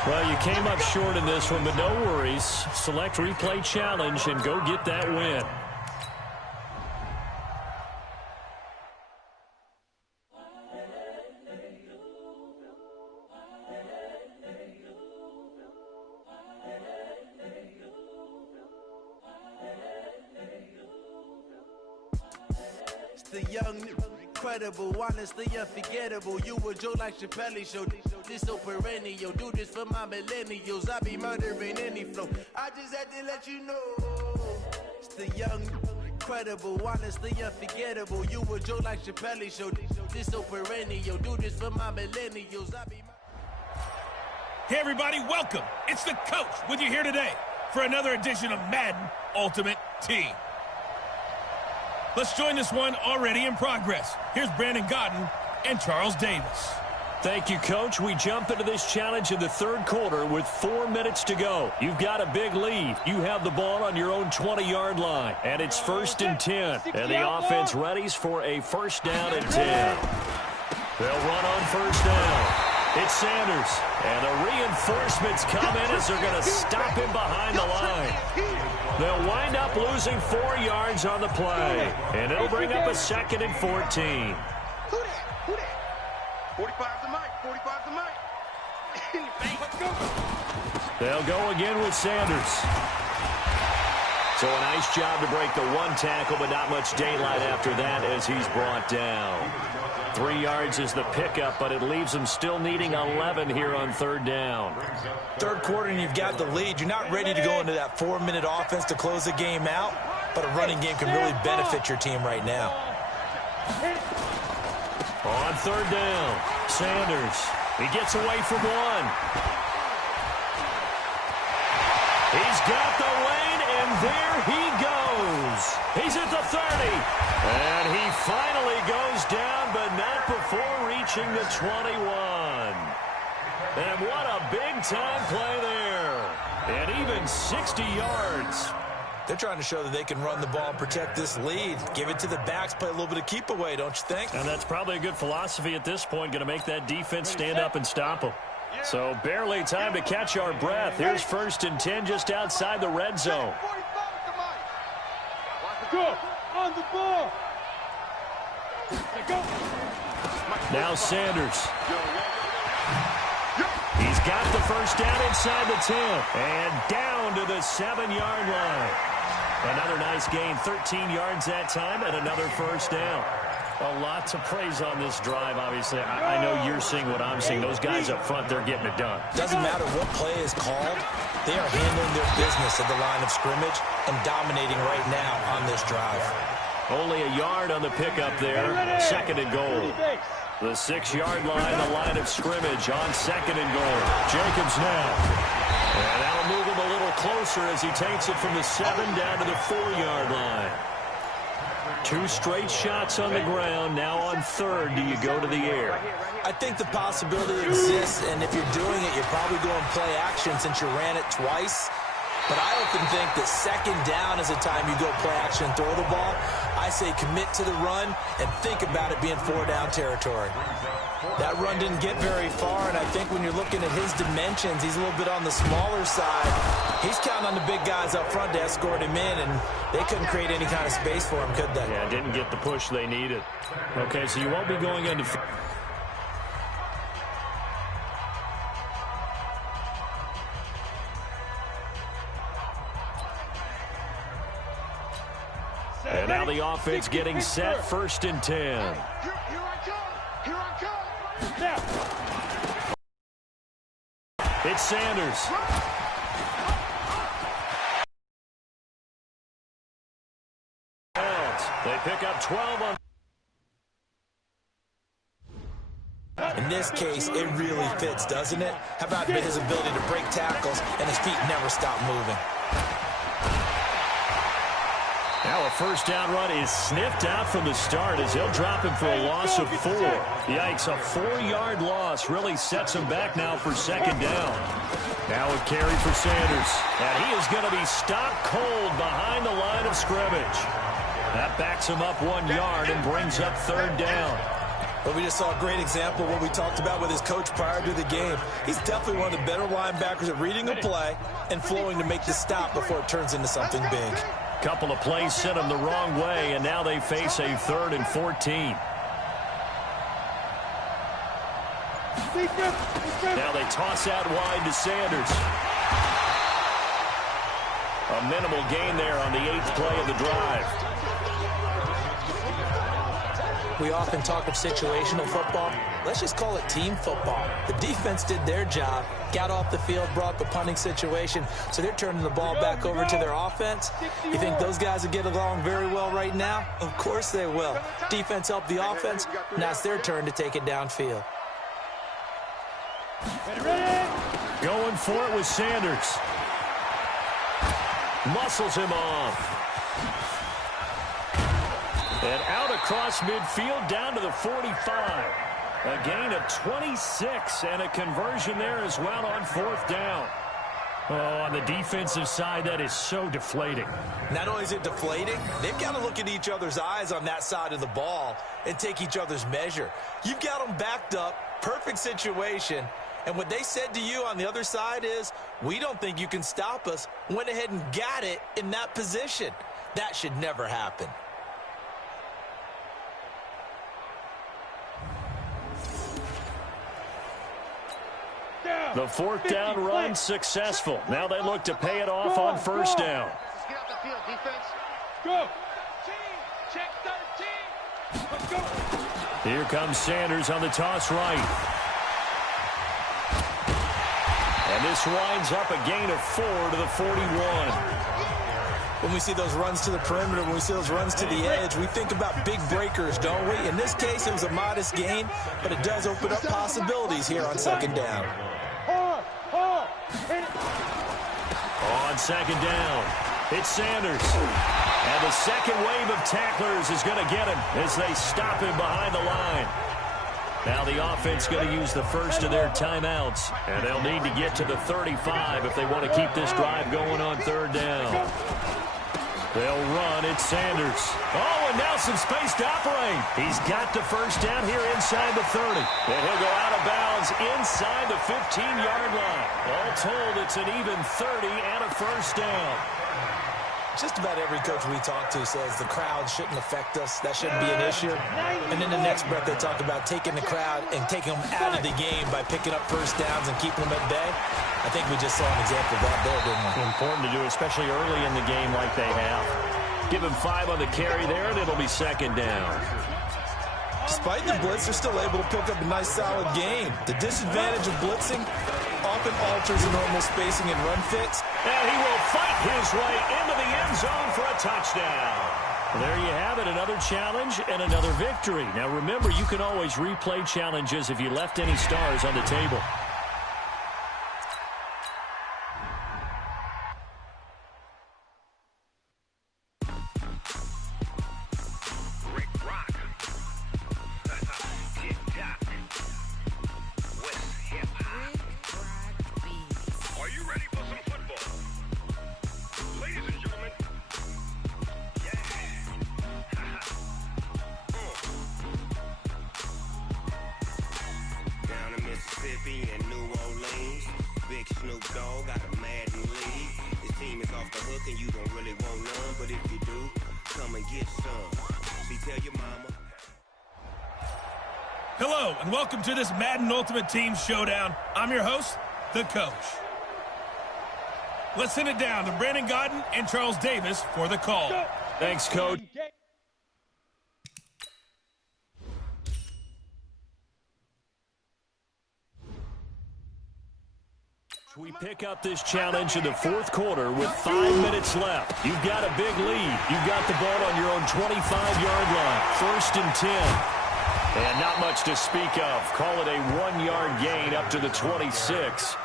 Well, you came up short in this one, but no worries. Select replay challenge and go get that win. The young, incredible, honestly unforgettable. You a Joe like Chappelle show. This so perennial. Do this for my millennials. I be murdering any flow. I just had to let you know. It's the young, incredible, honestly unforgettable. You a Joe like Chappelle show. This so perennial. Do this for my millennials. I be. Hey everybody, welcome. It's the coach with you here today for another edition of Madden Ultimate Team. Let's join this one already in progress. Here's Brandon Gaudin and Charles Davis. Thank you, Coach. We jump into this challenge in the 3rd quarter with 4 minutes to go. You've got a big lead. You have the ball on your own 20-yard line, and it's 1st and 10. And the offense readies for a 1st down and 10. They'll run on 1st down. It's Sanders, and the reinforcements come in as they're going to stop him behind the line. They'll wind up losing 4 yards on the play, and it'll bring up a 2nd and 14. Who that? 45's the mic. 45's the mic. Let's go. They'll go again with Sanders. So a nice job to break the 1 tackle, but not much daylight after that as he's brought down. 3 yards is the pickup, but it leaves them still needing 11 here on 3rd down. 3rd quarter and you've got the lead. You're not ready to go into that 4-minute offense to close the game out, but a running game can really benefit your team right now. On 3rd down, Sanders. He gets away from 1. He's got the lane, and there he goes. He's at the 30. And he finally goes down, but not before reaching the 21. And what a big-time play there. And even 60 yards. They're trying to show that they can run the ball and protect this lead. Give it to the backs, play a little bit of keep away, don't you think? And that's probably a good philosophy at this point, going to make that defense stand up and stop them. So barely time to catch our breath. Here's 1st and 10 just outside the red zone. Go on the ball. Go. Now Sanders. He's got the 1st down inside the 10 and down to the 7-yard line. Another nice gain, 13 yards that time, and another 1st down. A lot to praise on this drive, obviously. I know you're seeing what I'm seeing. Those guys up front, they're getting it done. Doesn't matter what play is called. They are handling their business at the line of scrimmage and dominating right now on this drive. Only a yard on the pickup there. 2nd and goal. The 6-yard line, the line of scrimmage on 2nd and goal. Jacobs now. And that'll move him a little closer as he takes it from the 7 down to the 4-yard line. 2 straight shots on the ground. Now on 3rd, do you go to the air? I think the possibility exists, and if you're doing it, you're probably going play action since you ran it twice. But I often think that 2nd down is the time you go play action and throw the ball. I say commit to the run and think about it being 4-down territory. That run didn't get very far, and I think when you're looking at his dimensions, he's a little bit on the smaller side. He's counting on the big guys up front to escort him in, and they couldn't create any kind of space for him, could they? Yeah, didn't get the push they needed. Okay, so you won't be going into... And now the offense getting set, 1st and 10. Here I come. Here I come. It's Sanders. They pick up 12 on... In this case, it really fits, doesn't it? How about his ability to break tackles and his feet never stop moving? Now a first down run is sniffed out from the start as they'll drop him for a loss of 4. Yikes, a 4-yard loss really sets him back now for second down. Now a carry for Sanders. And he is going to be stopped cold behind the line of scrimmage. That backs him up 1 yard and brings up third down. But we just saw a great example of what we talked about with his coach prior to the game. He's definitely one of the better linebackers at reading a play and flowing to make the stop before it turns into something big. Couple of plays sent them the wrong way, and now they face a 3rd and 14. Now they toss out wide to Sanders. A minimal gain there on the 8th play of the drive. We often talk of situational football. Let's just call it team football. The defense did their job, got off the field, brought the punting situation, so they're turning the ball back over to their offense. You think those guys will get along very well right now? Of course they will. Defense helped the offense. Now it's their turn to take it downfield. Going for it with Sanders. Muscles him off. And out across midfield down to the 45. A gain of 26 and a conversion there as well on 4th down. Oh, on the defensive side, that is so deflating. Not only is it deflating, they've got to look at each other's eyes on that side of the ball and take each other's measure. You've got them backed up, perfect situation, and what they said to you on the other side is, we don't think you can stop us. Went ahead and got it in that position. That should never happen. The 4th down run successful. Now they look to pay it off on first down. Let's get out the field, defense. Go. Check 13. Let's go. Here comes Sanders on the toss right. And this winds up a gain of 4 to the 41. When we see those runs to the perimeter, when we see those runs to the edge, we think about big breakers, don't we? In this case, it was a modest gain, but it does open up possibilities here on second down. On second down, it's Sanders. And the second wave of tacklers is going to get him as they stop him behind the line. Now the offense going to use the first of their timeouts, and they'll need to get to the 35 if they want to keep this drive going on third down. They'll run. It's Sanders. Oh, and now some space to operate. He's got the first down here inside the 30. And he'll go out of bounds inside the 15-yard line. All told, it's an even 30 and a first down. Just about every coach we talk to says the crowd shouldn't affect us. That shouldn't be an issue. And then the next breath they talk about taking the crowd and taking them out of the game by picking up first downs and keeping them at bay. I think we just saw an example of that there, didn't we? Important to do, especially early in the game like they have. Give him 5 on the carry there, and it'll be second down. Despite the blitz, they're still able to pick up a nice, solid game. The disadvantage of blitzing often alters the normal spacing and run fits. And he will fight his way into the end zone for a touchdown. Well, there you have it, another challenge and another victory. Now remember, you can always replay challenges if you left any stars on the table. Hello, and welcome to this Madden Ultimate Team Showdown. I'm your host, The Coach. Let's send it down to Brandon Gaudin and Charles Davis for the call. Thanks, Coach. We pick up this challenge in the 4th quarter with 5 minutes left. You've got a big lead. You've got the ball on your own 25-yard line. 1st and 10. And not much to speak of. Call it a 1-yard gain up to the 26.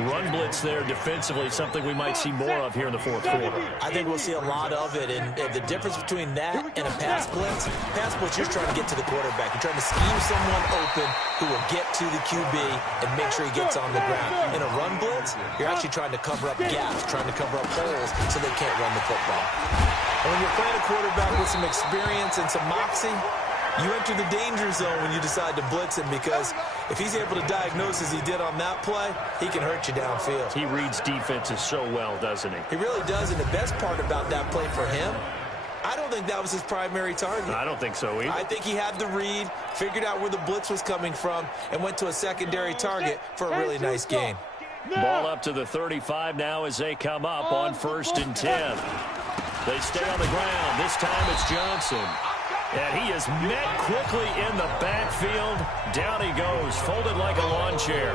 Run blitz there defensively, something we might see more of here in the fourth quarter. I think we'll see a lot of it, and the difference between that and a pass blitz, you're trying to get to the quarterback. You're trying to scheme someone open who will get to the QB and make sure he gets on the ground. In a run blitz, you're actually trying to cover up gaps, trying to cover up holes so they can't run the football. And when you're playing a quarterback with some experience and some moxie, you enter the danger zone when you decide to blitz him, because if he's able to diagnose as he did on that play, he can hurt you downfield. He reads defenses so well, doesn't he? He really does, and the best part about that play for him, I don't think that was his primary target. I don't think so either. I think he had the read, figured out where the blitz was coming from, and went to a secondary target for a really nice gain. Ball up to the 35 now as they come up on 1st and 10. They stay on the ground. This time it's Johnson. And he is met quickly in the backfield. Down he goes, folded like a lawn chair.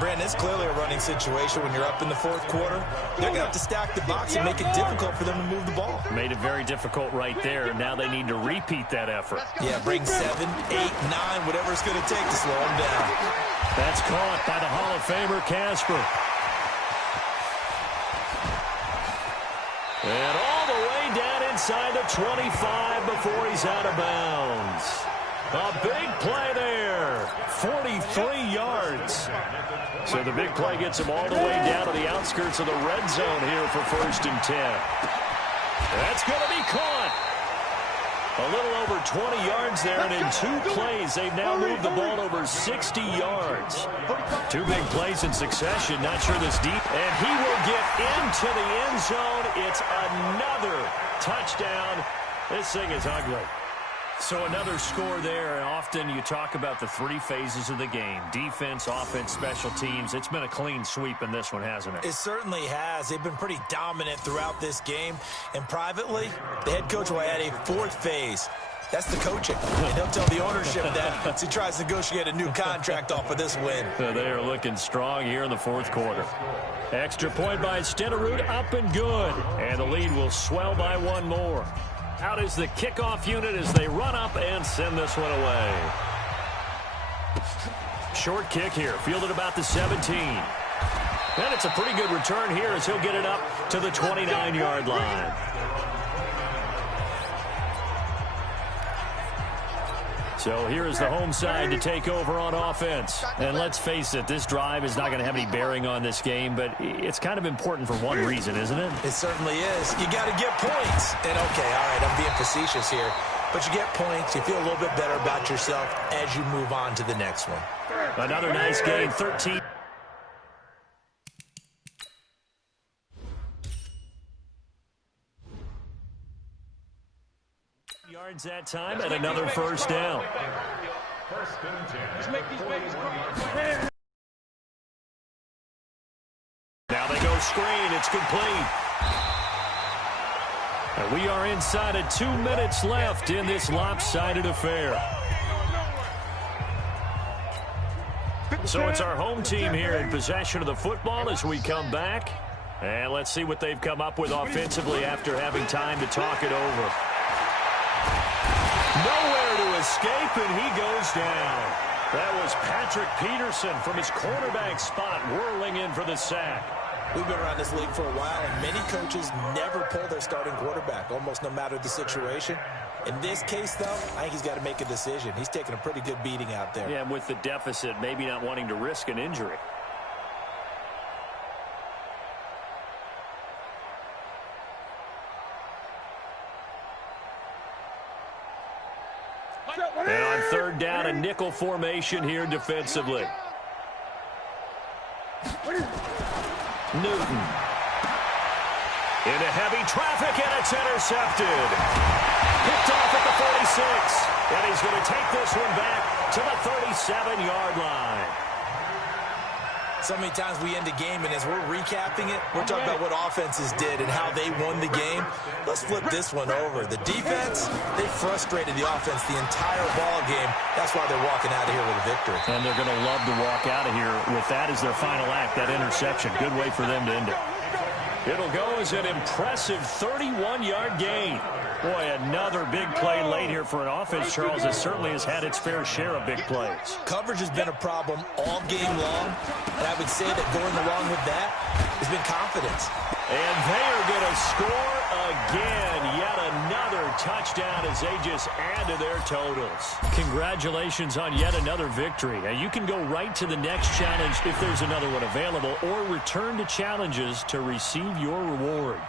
Brandon, it's clearly a running situation when you're up in the fourth quarter. They're going to have to stack the box and make it difficult for them to move the ball. Made it very difficult right there. Now they need to repeat that effort. Yeah, bring 7, 8, 9, whatever it's going to take to slow them down. That's caught by the Hall of Famer, Casper. And all the way down inside the 25 before he's out of bounds. A big play there. 43 yards. So the big play gets him all the way down to the outskirts of the red zone here for 1st and 10. That's going to be caught. A little over 20 yards there, and in 2 plays, they've now moved the ball over 60 yards. 2 big plays in succession. Not sure this deep. And he will get into the end zone. It's another touchdown. This thing is ugly. So another score there, and often you talk about the 3 phases of the game. Defense, offense, special teams. It's been a clean sweep in this one, hasn't it? It certainly has. They've been pretty dominant throughout this game. And privately, the head coach will add a 4th phase. That's the coaching. And he'll tell the ownership that as he tries to negotiate a new contract off of this win. They are looking strong here in the fourth quarter. Extra point by Stenerud, up and good. And the lead will swell by 1 more. Out is the kickoff unit as they run up and send this one away. Short kick here, fielded about the 17. And it's a pretty good return here as he'll get it up to the 29-yard line. So here is the home side to take over on offense. And let's face it, this drive is not going to have any bearing on this game, but it's kind of important for one reason, isn't it? It certainly is. You got to get points. And, okay, all right, I'm being facetious here. But you get points, you feel a little bit better about yourself as you move on to the next one. Another nice game, 13. Yards that time and another 1st down. Now they go screen. It's complete. And we are inside of 2 minutes left in this lopsided affair. So it's our home team here in possession of the football as we come back. And let's see what they've come up with offensively after having time to talk it over. Nowhere to escape, and he goes down. That was Patrick Peterson from his cornerback spot whirling in for the sack. We've been around this league for a while, and many coaches never pull their starting quarterback, almost no matter the situation. In this case, though, I think he's got to make a decision. He's taking a pretty good beating out there. Yeah, and with the deficit, maybe not wanting to risk an injury. And on 3rd down, a nickel formation here defensively. Newton. Into heavy traffic, and it's intercepted. Picked off at the 46. And he's going to take this one back to the 37-yard line. So many times we end the game, and as we're recapping it, we're talking about what offenses did and how they won the game. Let's flip this one over. The defense, they frustrated the offense the entire ball game. That's why they're walking out of here with a victory. And they're going to love to walk out of here with that as their final act, that interception. Good way for them to end it. It'll go as an impressive 31-yard gain. Boy, another big play late here for an offense, Charles, that certainly has had its fair share of big plays. Coverage has been a problem all game long, and I would say that going along with that has been confidence. And they are going to score again. Yet another touchdown as they just add to their totals. Congratulations on yet another victory. Now, you can go right to the next challenge if there's another one available, or return to challenges to receive your reward.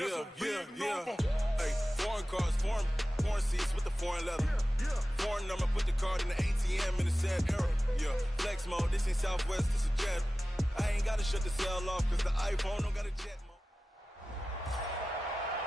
Yeah. Hey, foreign cars, foreign seats with the foreign leather. Foreign number, put the card in the ATM in the sad era. Yeah, flex mode, this ain't Southwest, this is jet. I ain't gotta shut the cell off because the iPhone don't got a jet mode.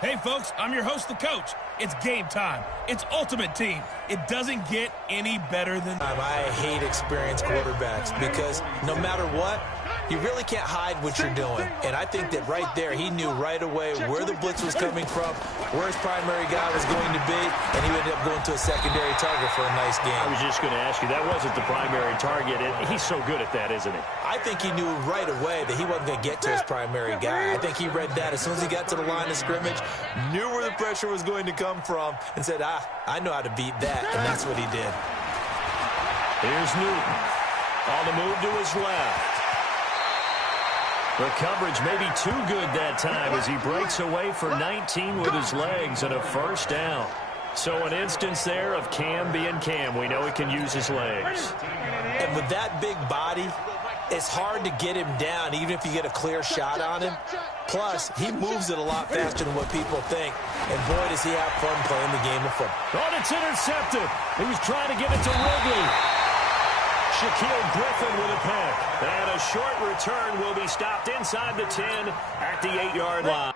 Hey, folks, I'm your host, the coach. It's game time. It's Ultimate Team. It doesn't get any better than that. I hate experienced quarterbacks because no matter what, you really can't hide what you're doing. And I think that right there, he knew right away where the blitz was coming from, where his primary guy was going to be, and he ended up going to a secondary target for a nice game. I was just going to ask you, that wasn't the primary target. He's so good at that, isn't he? I think he knew right away that he wasn't going to get to his primary guy. I think he read that as soon as he got to the line of scrimmage, knew where the pressure was going to come from, and said, I know how to beat that, and that's what he did. Here's Newton on the move to his left. The coverage may be too good that time as he breaks away for 19 with his legs and a first down. So an instance there of Cam being Cam. We know he can use his legs. And with that big body, it's hard to get him down even if you get a clear shot on him. Plus, he moves it a lot faster than what people think. And boy, does he have fun playing the game of football. Oh, it's intercepted. He was trying to get it to Wrigley. Shaquille Griffin with a pick. And a short return will be stopped inside the 10 at the 8-yard line.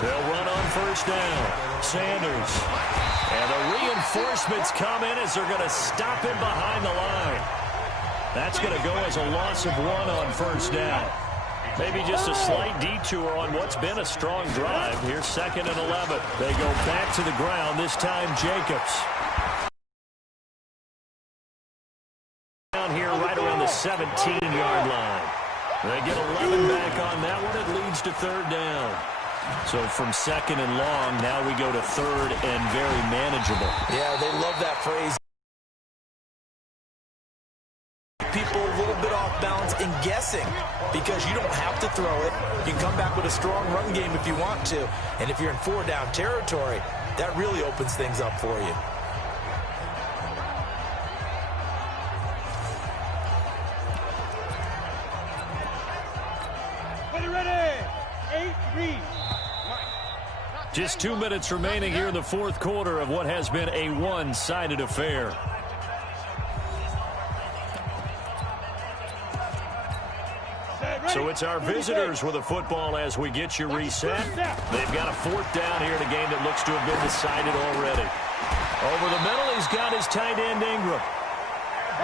They'll run on first down. Sanders. And the reinforcements come in as they're going to stop him behind the line. That's going to go as a loss of 1 on first down. Maybe just a slight detour on what's been a strong drive. Here's 2nd and 11. They go back to the ground, this time Jacobs. Down here right around the 17-yard line. They get 11 back on that one. It leads to 3rd down. So from 2nd and long, now we go to 3rd and very manageable. Yeah, they love that phrase. People a little bit off balance and guessing because you don't have to throw it. You can come back with a strong run game if you want to. And if you're in 4-down territory, that really opens things up for you. Ready? 8-3. Just 2 minutes remaining here in the 4th quarter of what has been a one-sided affair. So it's our visitors with a football as we get you reset. They've got a 4th down here in a game that looks to have been decided already. Over the middle, he's got his tight end Ingram.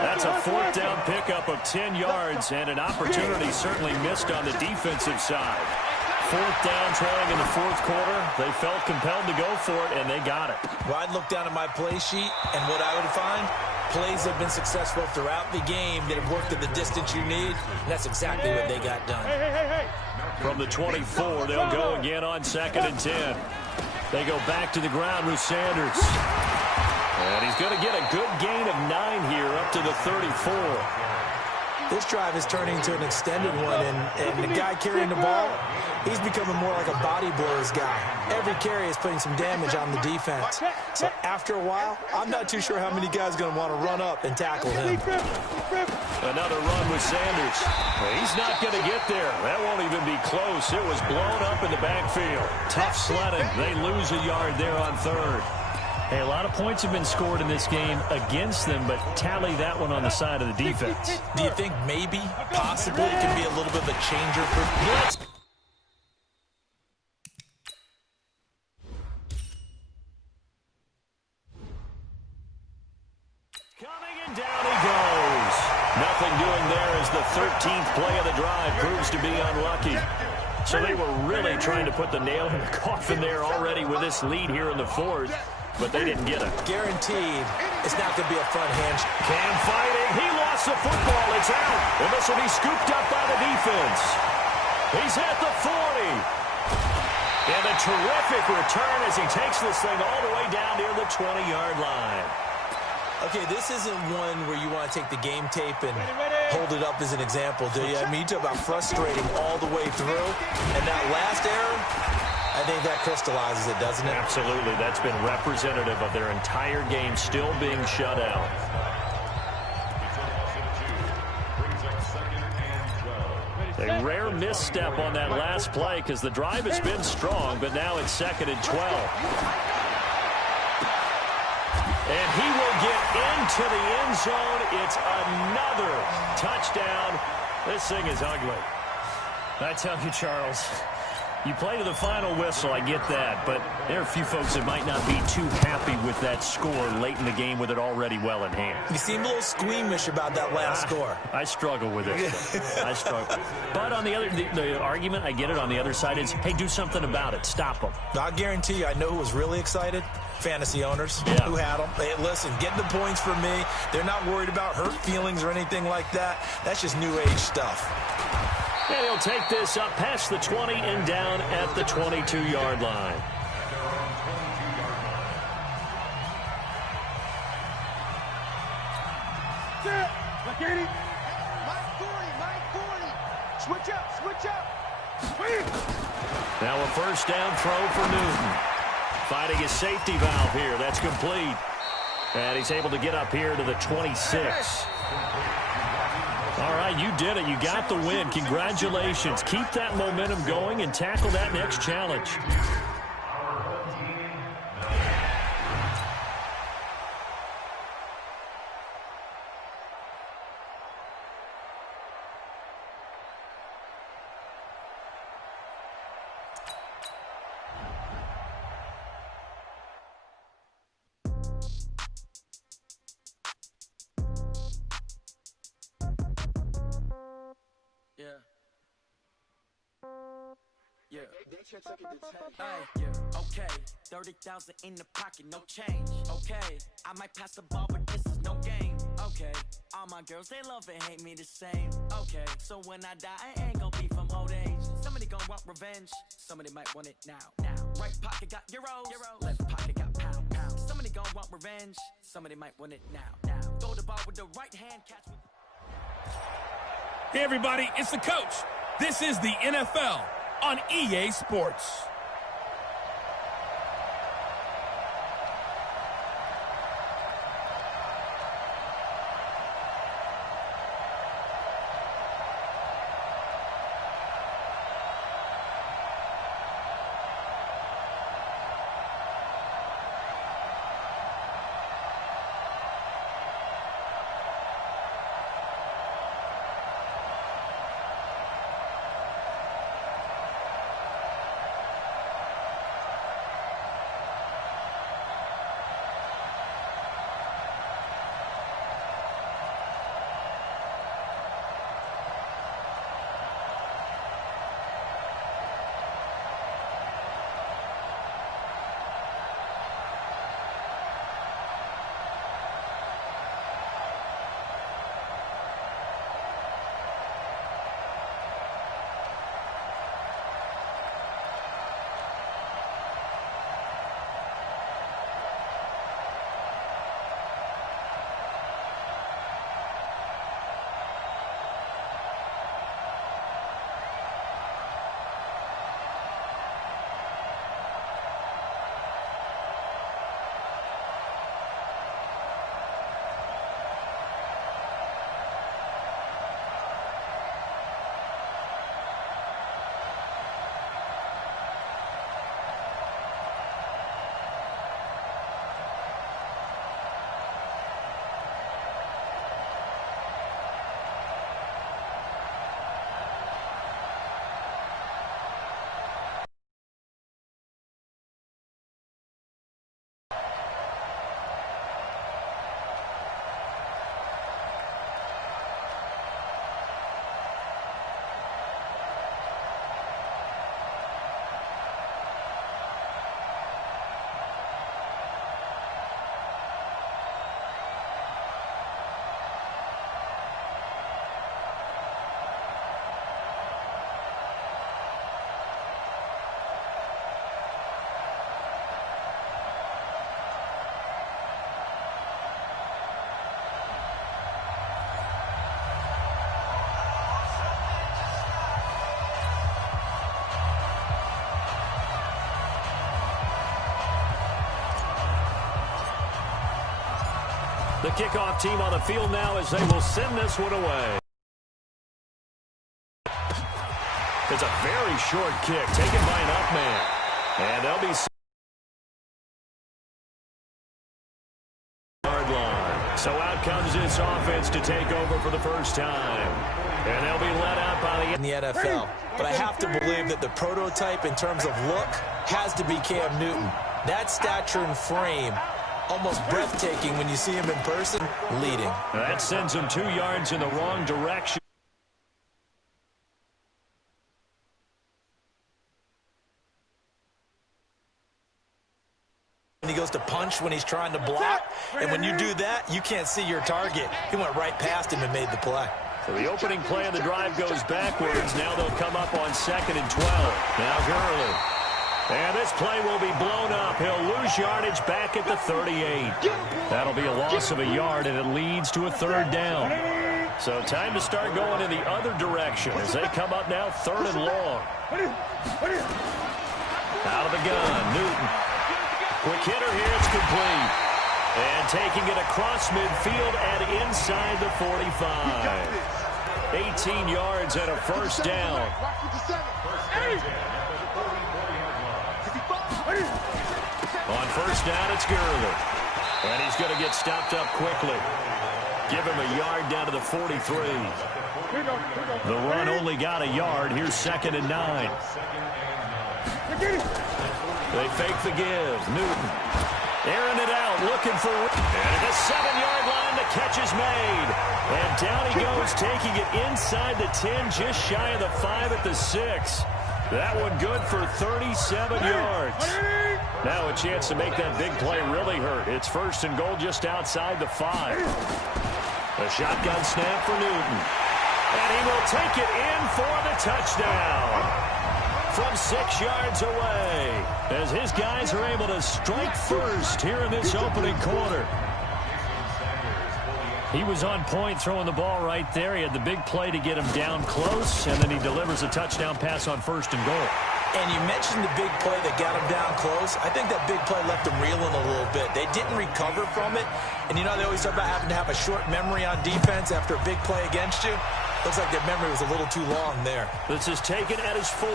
That's a 4th down pickup of 10 yards and an opportunity certainly missed on the defensive side. 4th down, trailing in the 4th quarter. They felt compelled to go for it, and they got it. Well, I'd look down at my play sheet, and what I would find, plays have been successful throughout the game that have worked at the distance you need, and that's exactly what they got done. From the 24, they'll go again on 2nd and 10. They go back to the ground with Sanders. And he's going to get a good gain of 9 here up to the 34. This drive is turning into an extended one, and the guy carrying the ball, he's becoming more like a body blows guy. Every carry is putting some damage on the defense. So after a while, I'm not too sure how many guys are going to want to run up and tackle him. Another run with Sanders. He's not going to get there. That won't even be close. It was blown up in the backfield. Tough sledding. They lose a yard there on 3rd. Hey, a lot of points have been scored in this game against them, but tally that one on the side of the defense. Do you think maybe, possibly, it can be a little bit of a changer for blitz? Coming and down he goes. Nothing doing there as the 13th play of the drive proves to be unlucky. So they were really trying to put the nail in the coffin there already with this lead here in the 4th. But they didn't get it. Guaranteed, it's not going to be a front hand. Cam fighting. He lost the football. It's out. And this will be scooped up by the defense. He's at the 40. And a terrific return as he takes this thing all the way down near the 20-yard line. Okay, this isn't one where you want to take the game tape and hold it up as an example, do you? I mean, you talk about frustrating all the way through. And that last error, I think that crystallizes it, doesn't it? Absolutely. That's been representative of their entire game still being shut out. misstep on that last play because the drive has been strong, but now it's 2nd and 12. And he will get into the end zone. It's another touchdown. This thing is ugly. I tell you, Charles, you play to the final whistle, I get that, but there are a few folks that might not be too happy with that score late in the game with it already well in hand. You seem a little squeamish about that last score. I struggle with it. I struggle. But on the other, the argument, I get it, on the other side is, hey, do something about it. Stop them. I guarantee you, I know who was really excited. Fantasy owners who had them. Hey, listen, get the points for me. They're not worried about hurt feelings or anything like that. That's just new age stuff. And he'll take this up past the 20 and down at the 22-yard line. Switch up, switch up. Now a first down throw for Newton. Finding his safety valve here. That's complete. And he's able to get up here to the 26. All right, you did it. You got the win. Congratulations. Keep that momentum going and tackle that next challenge. Okay, 30,000 in the pocket, no change. Okay, I might pass the ball, but this is no game. Okay, all my girls, they love and hate me the same. Okay, so when I die, I ain't gonna be from old age. Somebody gonna want revenge, somebody might want it now. Right pocket got euros, left pocket got pound. Somebody gonna want revenge, somebody might want it now. Throw the ball with the right hand, catch with... Hey, everybody, it's the coach. This is the NFL on EA Sports. The kickoff team on the field now as they will send this one away. It's a very short kick taken by an up man. And they'll be yard line. So out comes this offense to take over for the first time. And they'll be let out by in the NFL. But I have to believe that the prototype in terms of look has to be Cam Newton. That stature and frame, almost breathtaking when you see him in person, leading. That sends him 2 yards in the wrong direction. He goes to punch when he's trying to block, and when you do that, you can't see your target. He went right past him and made the play. So the opening play of the drive goes backwards. Now they'll come up on 2nd and 12. Now Gurley. And this play will be blown up. He'll lose yardage back at the 38. That'll be a loss of a yard, and it leads to a 3rd down. So time to start going in the other direction as they come up now 3rd and long. Out of the gun, Newton. Quick hitter here, it's complete. And taking it across midfield and inside the 45. 18 yards and a 1st down. On 1st down, it's Gurley. And he's going to get stopped up quickly. Give him a yard down to the 43. The run only got a yard. Here's 2nd and 9. They fake the give. Newton. Airing it out, looking for... And at the 7-yard line, the catch is made. And down he goes, taking it inside the 10, just shy of the 5 at the 6. That one good for 37 yards. Now a chance to make that big play really hurt. It's 1st and goal just outside the 5. A shotgun snap for Newton. And he will take it in for the touchdown. From 6 yards away, as his guys are able to strike first here in this opening quarter. He was on point throwing the ball right there. He had the big play to get him down close, and then he delivers a touchdown pass on 1st and goal. And you mentioned the big play that got him down close. I think that big play left him reeling a little bit. They didn't recover from it. And, you know, they always talk about having to have a short memory on defense after a big play against you. Looks like their memory was a little too long there. This is taken at his 4.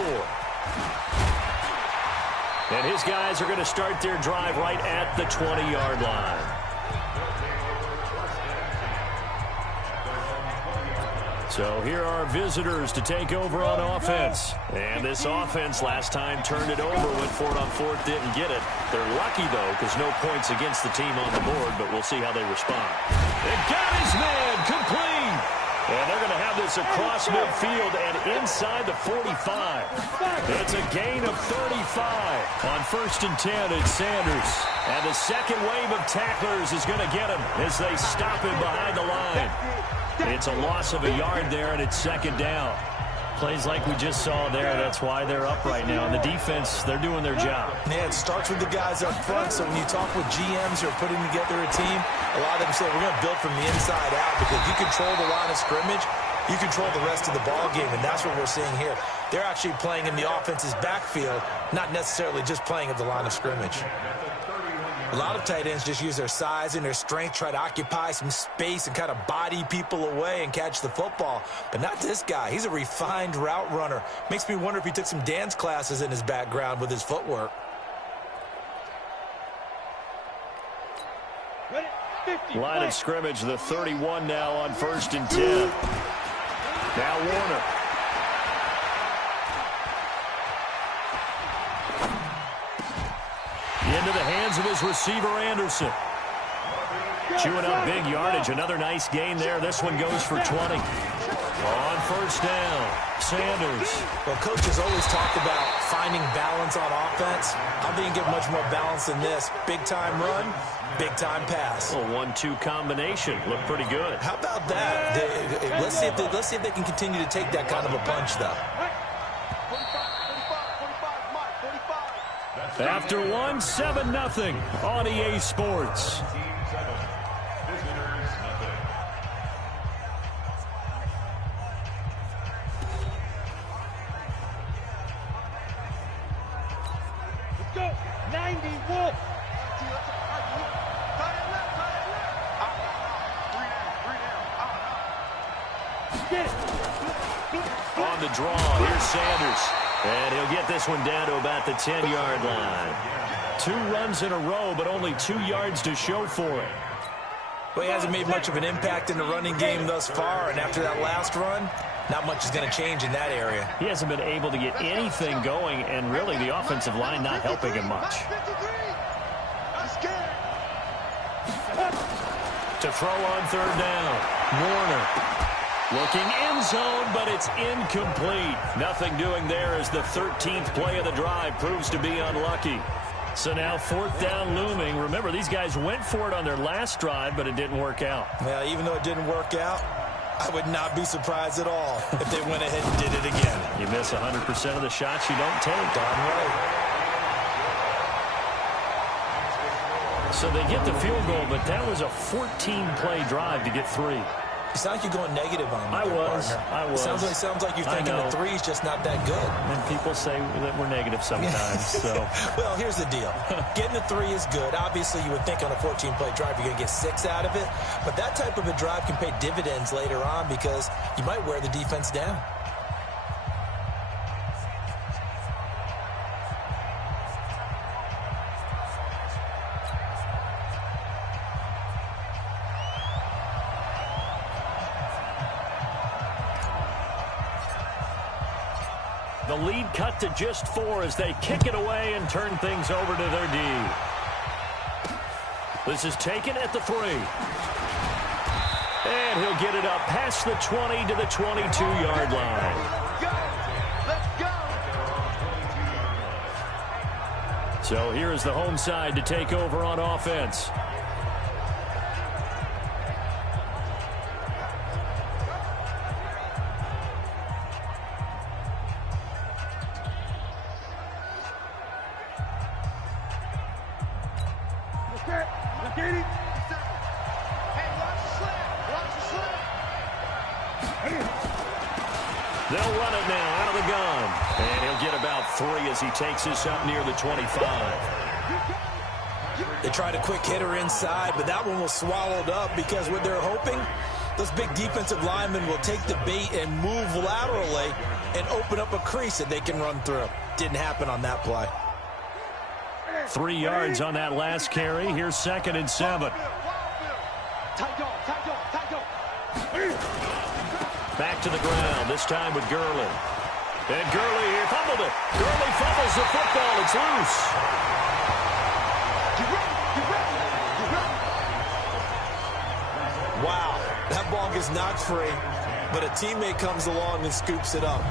And his guys are going to start their drive right at the 20-yard line. So here are visitors to take over on offense. And this offense last time turned it over, went for it on 4th, didn't get it. They're lucky, though, because no points against the team on the board, but we'll see how they respond. They got his man complete. And they're going to have this across midfield and inside the 45. It's a gain of 35. On 1st and 10, it's Sanders. And the second wave of tacklers is going to get him as they stop him behind the line. It's a loss of a yard there, and it's 2nd down. Plays like we just saw there, that's why they're up right now. And the defense, they're doing their job. Yeah, it starts with the guys up front, so when you talk with GMs who are putting together a team, a lot of them say we're going to build from the inside out, because if you control the line of scrimmage, you control the rest of the ball game, and that's what we're seeing here. They're actually playing in the offense's backfield, not necessarily just playing at the line of scrimmage. A lot of tight ends just use their size and their strength, try to occupy some space and kind of body people away and catch the football. But not this guy. He's a refined route runner. Makes me wonder if he took some dance classes in his background with his footwork. Line of scrimmage, the 31 now on 1st and 10. Now Warner. Into the hands of his receiver, Anderson. Chewing up big yardage. Another nice gain there. This one goes for 20. On 1st down, Sanders. Well, coaches always talk about finding balance on offense. I think you get much more balance than this. Big-time run, big-time pass. A 1-2 combination. Looked pretty good. How about that? Let's see if they can continue to take that kind of a punch, though. After 1, 7-0 on EA Sports. Let's go. 90 Wolf. On the draw. Here's Sanders. And he'll get this one down to about the 10-yard line. 2 runs in a row, but only 2 yards to show for it. Well, he hasn't made much of an impact in the running game thus far, and after that last run, not much is going to change in that area. He hasn't been able to get anything going, and really the offensive line not helping him much. To throw on third down, Warner. Looking end zone, but it's incomplete. Nothing doing there as the 13th play of the drive proves to be unlucky. So now 4th down looming. Remember, these guys went for it on their last drive, but it didn't work out. Yeah, even though it didn't work out, I would not be surprised at all if they went ahead and did it again. You miss 100% of the shots you don't take. Darn right. So they get the field goal, but that was a 14-play drive to get 3. It sounds like you're going negative on me. I was. It sounds like you're thinking the 3 is just not that good. And people say that we're negative sometimes. So, well, here's the deal. Getting the 3 is good. Obviously, you would think on a 14-play drive you're going to get 6 out of it. But that type of a drive can pay dividends later on because you might wear the defense down. the lead cut to just 4 as they kick it away and turn things over to their D. This is taken at the 3. And he'll get it up past the 20 to the 22-yard line. So here is the home side to take over on offense. They'll run it now out of the gun. And he'll get about 3 as he takes this up near the 25. They tried a quick hitter inside, but that one was swallowed up because what they're hoping, those big defensive linemen will take the bait and move laterally and open up a crease that they can run through. Didn't happen on that play. 3 yards on that last carry. Here's 2nd and 7. Back to the ground, this time with Gurley. And Gurley here fumbled it. Gurley fumbles the football. It's loose. Wow, that ball gets knocked free, but a teammate comes along and scoops it up.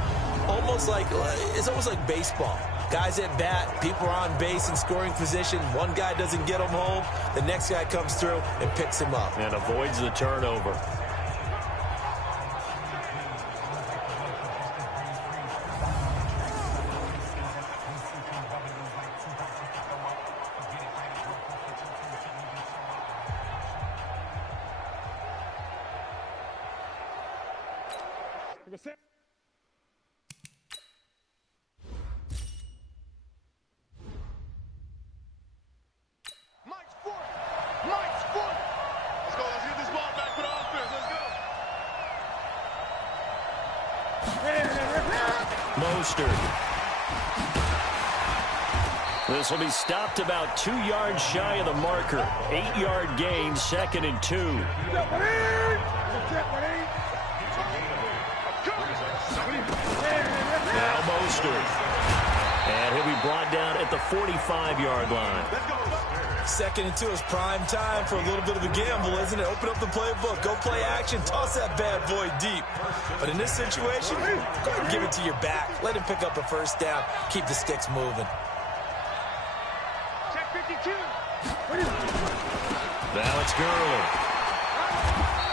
It's almost like baseball. Guys at bat, people are on base in scoring position. One guy doesn't get him home. The next guy comes through and picks him up. And avoids the turnover. This will be stopped about 2 yards shy of the marker. 8-yard gain, 2nd and 2. Now Mostert. And he'll be brought down at the 45-yard line. 2nd and 2 is prime time for a little bit of a gamble, isn't it? Open up the playbook, go play action, toss that bad boy deep. But in this situation, go ahead and give it to your back. Let him pick up a first down. Keep the sticks moving. Now it's Gurley.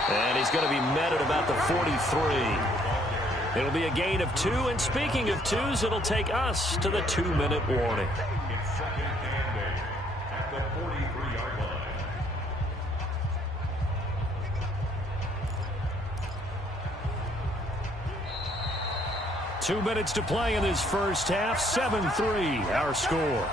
And he's going to be met at about the 43. It'll be a gain of 2, and speaking of 2s, it'll take us to the 2-minute warning. At the 43-yard line. 2 minutes to play in this first half. 7-3, our score.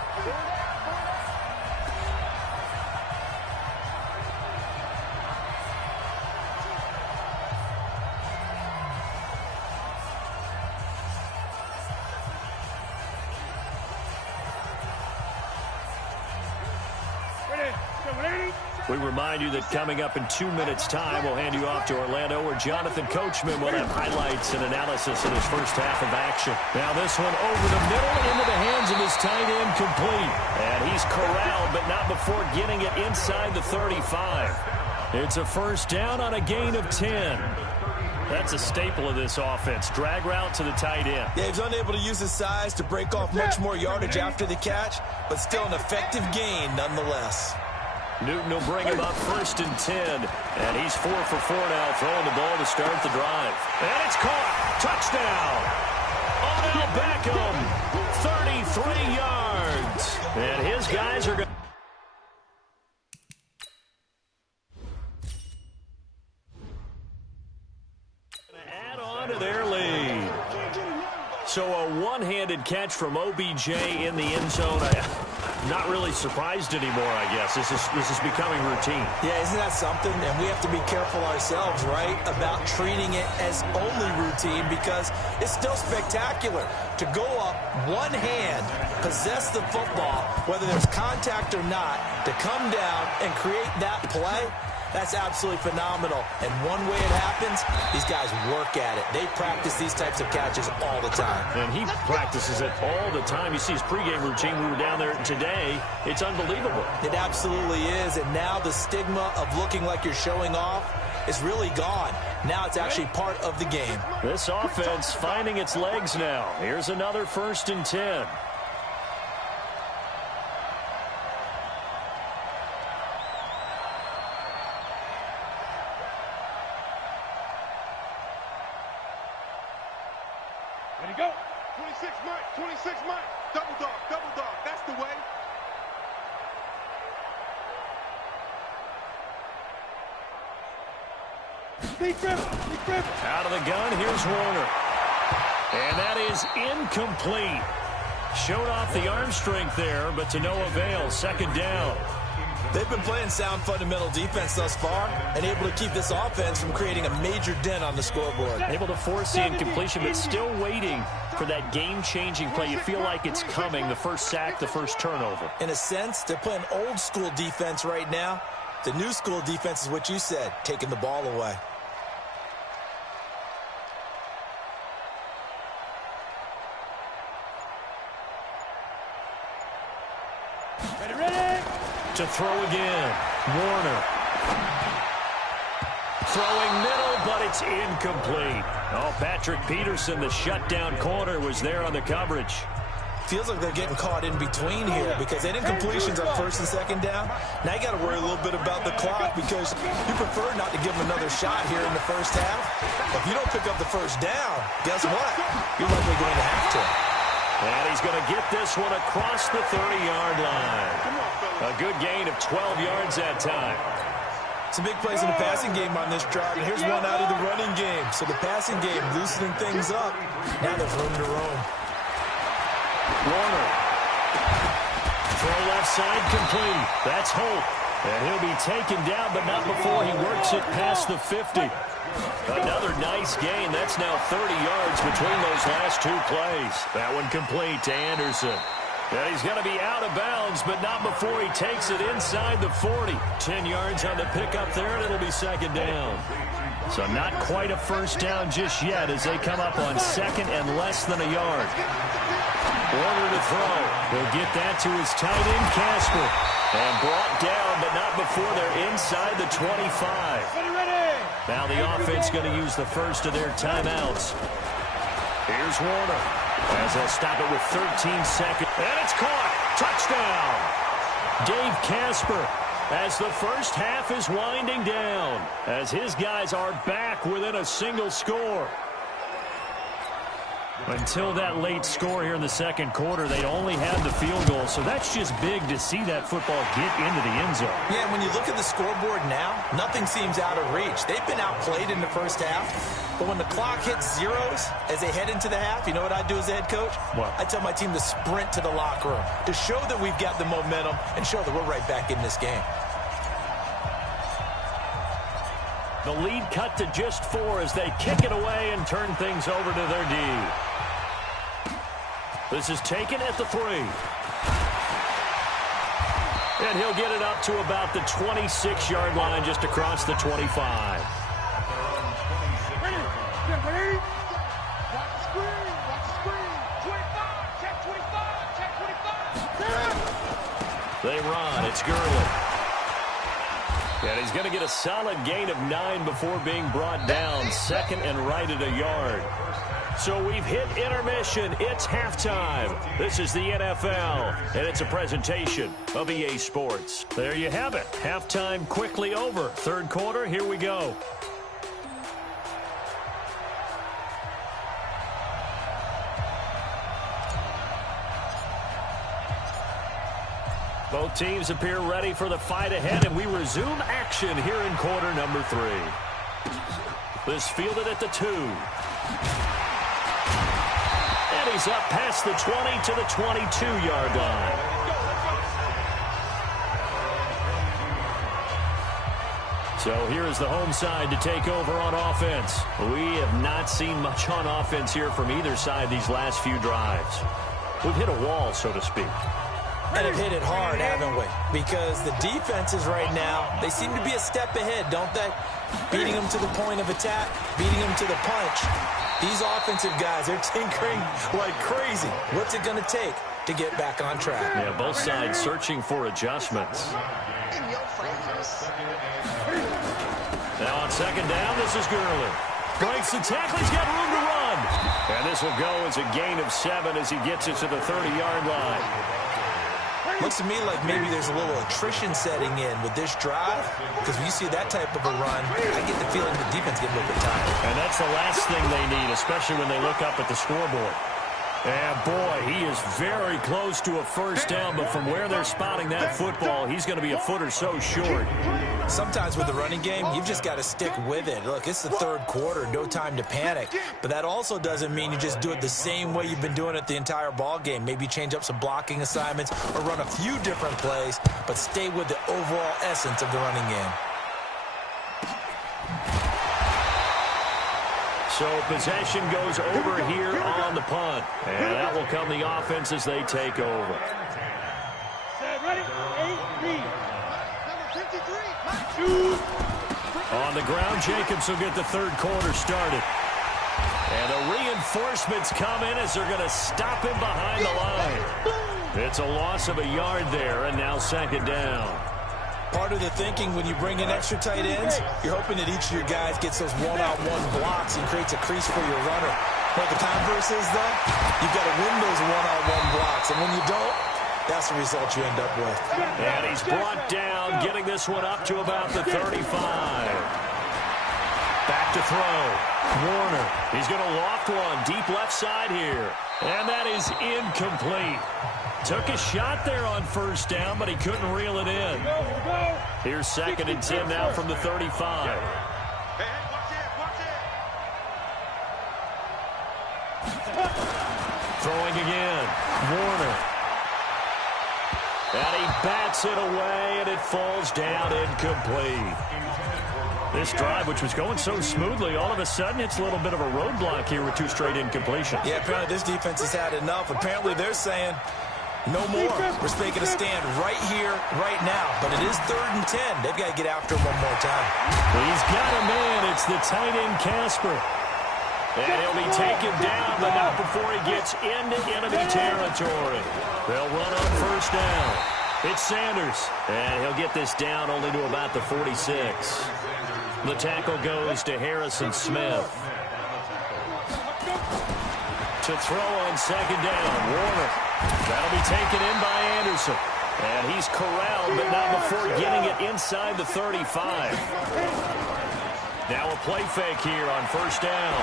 We remind you that coming up in 2 minutes' time, we'll hand you off to Orlando, where Jonathan Coachman will have highlights and analysis in his first half of action. Now this one over the middle into the hands of his tight end, complete. And he's corralled, but not before getting it inside the 35. It's a first down on a gain of 10. That's a staple of this offense. Drag route to the tight end. Yeah, he's unable to use his size to break off much more yardage after the catch, but still an effective gain nonetheless. Newton will bring him up 1st and 10. And he's 4 for 4 now, throwing the ball to start the drive. And it's caught. Touchdown. Odell Beckham, 33 yards. And his guys are going to add on to their lead. So a one-handed catch from OBJ in the end zone. Not really surprised anymore, I guess. This is becoming routine. Yeah, isn't that something? And we have to be careful ourselves, right, about treating it as only routine, because it's still spectacular to go up one hand, possess the football, whether there's contact or not, to come down and create that play. That's absolutely phenomenal. And one way it happens, these guys work at it. They practice these types of catches all the time. And he practices it all the time. You see his pregame routine. We were down there today. It's unbelievable. It absolutely is. And now the stigma of looking like you're showing off is really gone. Now it's actually part of the game. This offense finding its legs now. Here's another 1st and 10. Go. 26 Mike, 26 Mike. Double dog, that's the way. Out of the gun, here's Warner. And that is incomplete. Showed off the arm strength there, but to no avail. 2nd down. They've been playing sound fundamental defense thus far and able to keep this offense from creating a major dent on the scoreboard. Able to force the incompletion, but still waiting for that game-changing play. You feel like it's coming, the first sack, the first turnover. In a sense, they're playing old-school defense right now. The new-school defense is what you said, taking the ball away. To throw again. Warner. Throwing middle, but it's incomplete. Oh, Patrick Peterson, the shutdown corner, was there on the coverage. Feels like they're getting caught in between here because they didn't completions on 1st and 2nd down. Now you got to worry a little bit about the clock because you prefer not to give them another shot here in the first half. If you don't pick up the first down, guess what? You're likely going to have to. And he's going to get this one across the 30-yard line. A good gain of 12 yards that time. Some big plays in the passing game on this drive, and here's one out of the running game. So the passing game loosening things up. Now there's room to roam. Warner. Throw left side complete. That's Holt. And he'll be taken down, but not before he works it past the 50. Another nice gain. That's now 30 yards between those last 2 plays. That one complete to Anderson. And he's going to be out of bounds, but not before he takes it inside the 40. 10 yards on the pickup there, and it'll be 2nd down. So not quite a first down just yet as they come up on 2nd and less than a yard. Warner to throw. He'll get that to his tight end, Casper. And brought down, but not before they're inside the 25. Now the offense going to use the first of their timeouts. Here's Warner as they'll stop it with 13 seconds. And it's caught. Touchdown. Dave Casper as the first half is winding down as his guys are back within a single score. Until that late score here in the 2nd quarter, they only had the field goal, so that's just big to see that football get into the end zone. Yeah, when you look at the scoreboard now, nothing seems out of reach. They've been outplayed in the first half, but when the clock hits zeros as they head into the half, you know what I do as the head coach? What? I tell my team to sprint to the locker room to show that we've got the momentum and show that we're right back in this game. The lead cut to just 4 as they kick it away and turn things over to their D. This is taken at the 3. And he'll get it up to about the 26-yard line, just across the 25. Ready? Get ready. Watch the screen. Watch the screen. 25. Check 25. Check 25. They run. It's Gurley. And he's going to get a solid gain of 9 before being brought down. Second and right at a yard. So we've hit intermission. It's halftime. This is the NFL, and it's a presentation of EA Sports. There you have it. Halftime quickly over. Third quarter, here we go. Both teams appear ready for the fight ahead, and we resume action here in quarter number 3. This fielded at the 2. And he's up past the 20 to the 22-yard line. So here is the home side to take over on offense. We have not seen much on offense here from either side these last few drives. We've hit a wall, so to speak. And have hit it hard, haven't we? Because the defenses right now, they seem to be a step ahead, don't they? Beating them to the point of attack, beating them to the punch. These offensive guys, they're tinkering like crazy. What's it going to take to get back on track? Yeah, both sides searching for adjustments. Now on second down, this is Gurley. Breaks the tackle, he's got room to run. And this will go as a gain of 7 as he gets it to the 30-yard line. Looks to me like maybe there's a little attrition setting in with this drive, because when you see that type of a run, I get the feeling the defense gets a little bit tired. And that's the last thing they need, especially when they look up at the scoreboard. And boy, he is very close to a first down, but from where they're spotting that football, he's going to be a foot or so short. Sometimes with the running game, you've just got to stick with it. Look, it's the third quarter, no time to panic. But that also doesn't mean you just do it the same way you've been doing it the entire ball game. Maybe change up some blocking assignments or run a few different plays, but stay with the overall essence of the running game. So possession goes over here on the punt. And that will come the offense as they take over. Set, ready? 8-3. On the ground, Jacobs will get the third quarter started. And the reinforcements come in as they're going to stop him behind the line. It's a loss of a yard there, and now second down. Part of the thinking when you bring in extra tight ends, you're hoping that each of your guys gets those one-on-one blocks and creates a crease for your runner. What the converse is, though, you've got to win those one-on-one blocks, and when you don't, that's the result you end up with. And he's brought down, getting this one up to about the 35. Back to throw. Warner. He's going to loft one deep left side here. And that is incomplete. Took a shot there on first down, but he couldn't reel it in. Here's second and 10 now from the 35. Throwing again. Warner. And he bats it away, and it falls down incomplete. This drive, which was going so smoothly, all of a sudden it's a little bit of a roadblock here with 2 straight incompletions. Yeah, apparently this defense has had enough. Apparently they're saying, no more. We're making a stand right here, right now. But it is 3rd and 10. They've got to get after him one more time. Well, he's got a man. It's the tight end, Casper. And he'll be taken down, but not before he gets into enemy territory. They'll run on first down. It's Sanders. And he'll get this down only to about the 46. The tackle goes to Harrison Smith. To throw on second down, Warner. That'll be taken in by Anderson. And he's corralled, but not before getting it inside the 35. Now a play fake here on first down.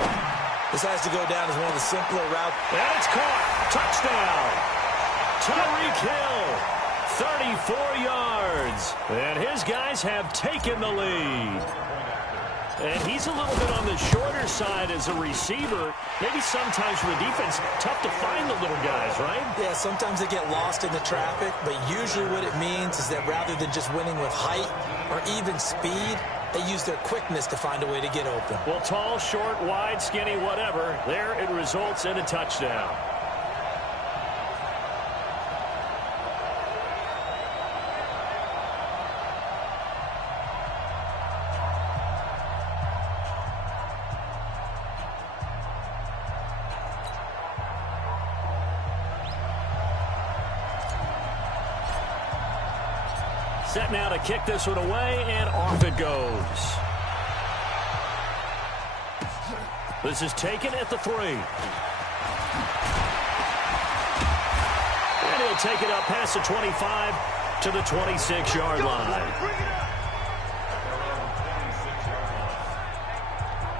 This has to go down as one of the simpler routes. And it's caught. Touchdown. Tyreek Hill, 34 yards. And his guys have taken the lead. And he's a little bit on the shorter side as a receiver. Maybe sometimes for the defense, tough to find the little guys, right? Yeah, sometimes they get lost in the traffic, but usually what it means is that rather than just winning with height or even speed, they use their quickness to find a way to get open. Well, tall, short, wide, skinny, whatever, there it results in a touchdown. Set now to kick this one away, and off it goes. This is taken at the 3. And he'll take it up past the 25 to the 26-yard line.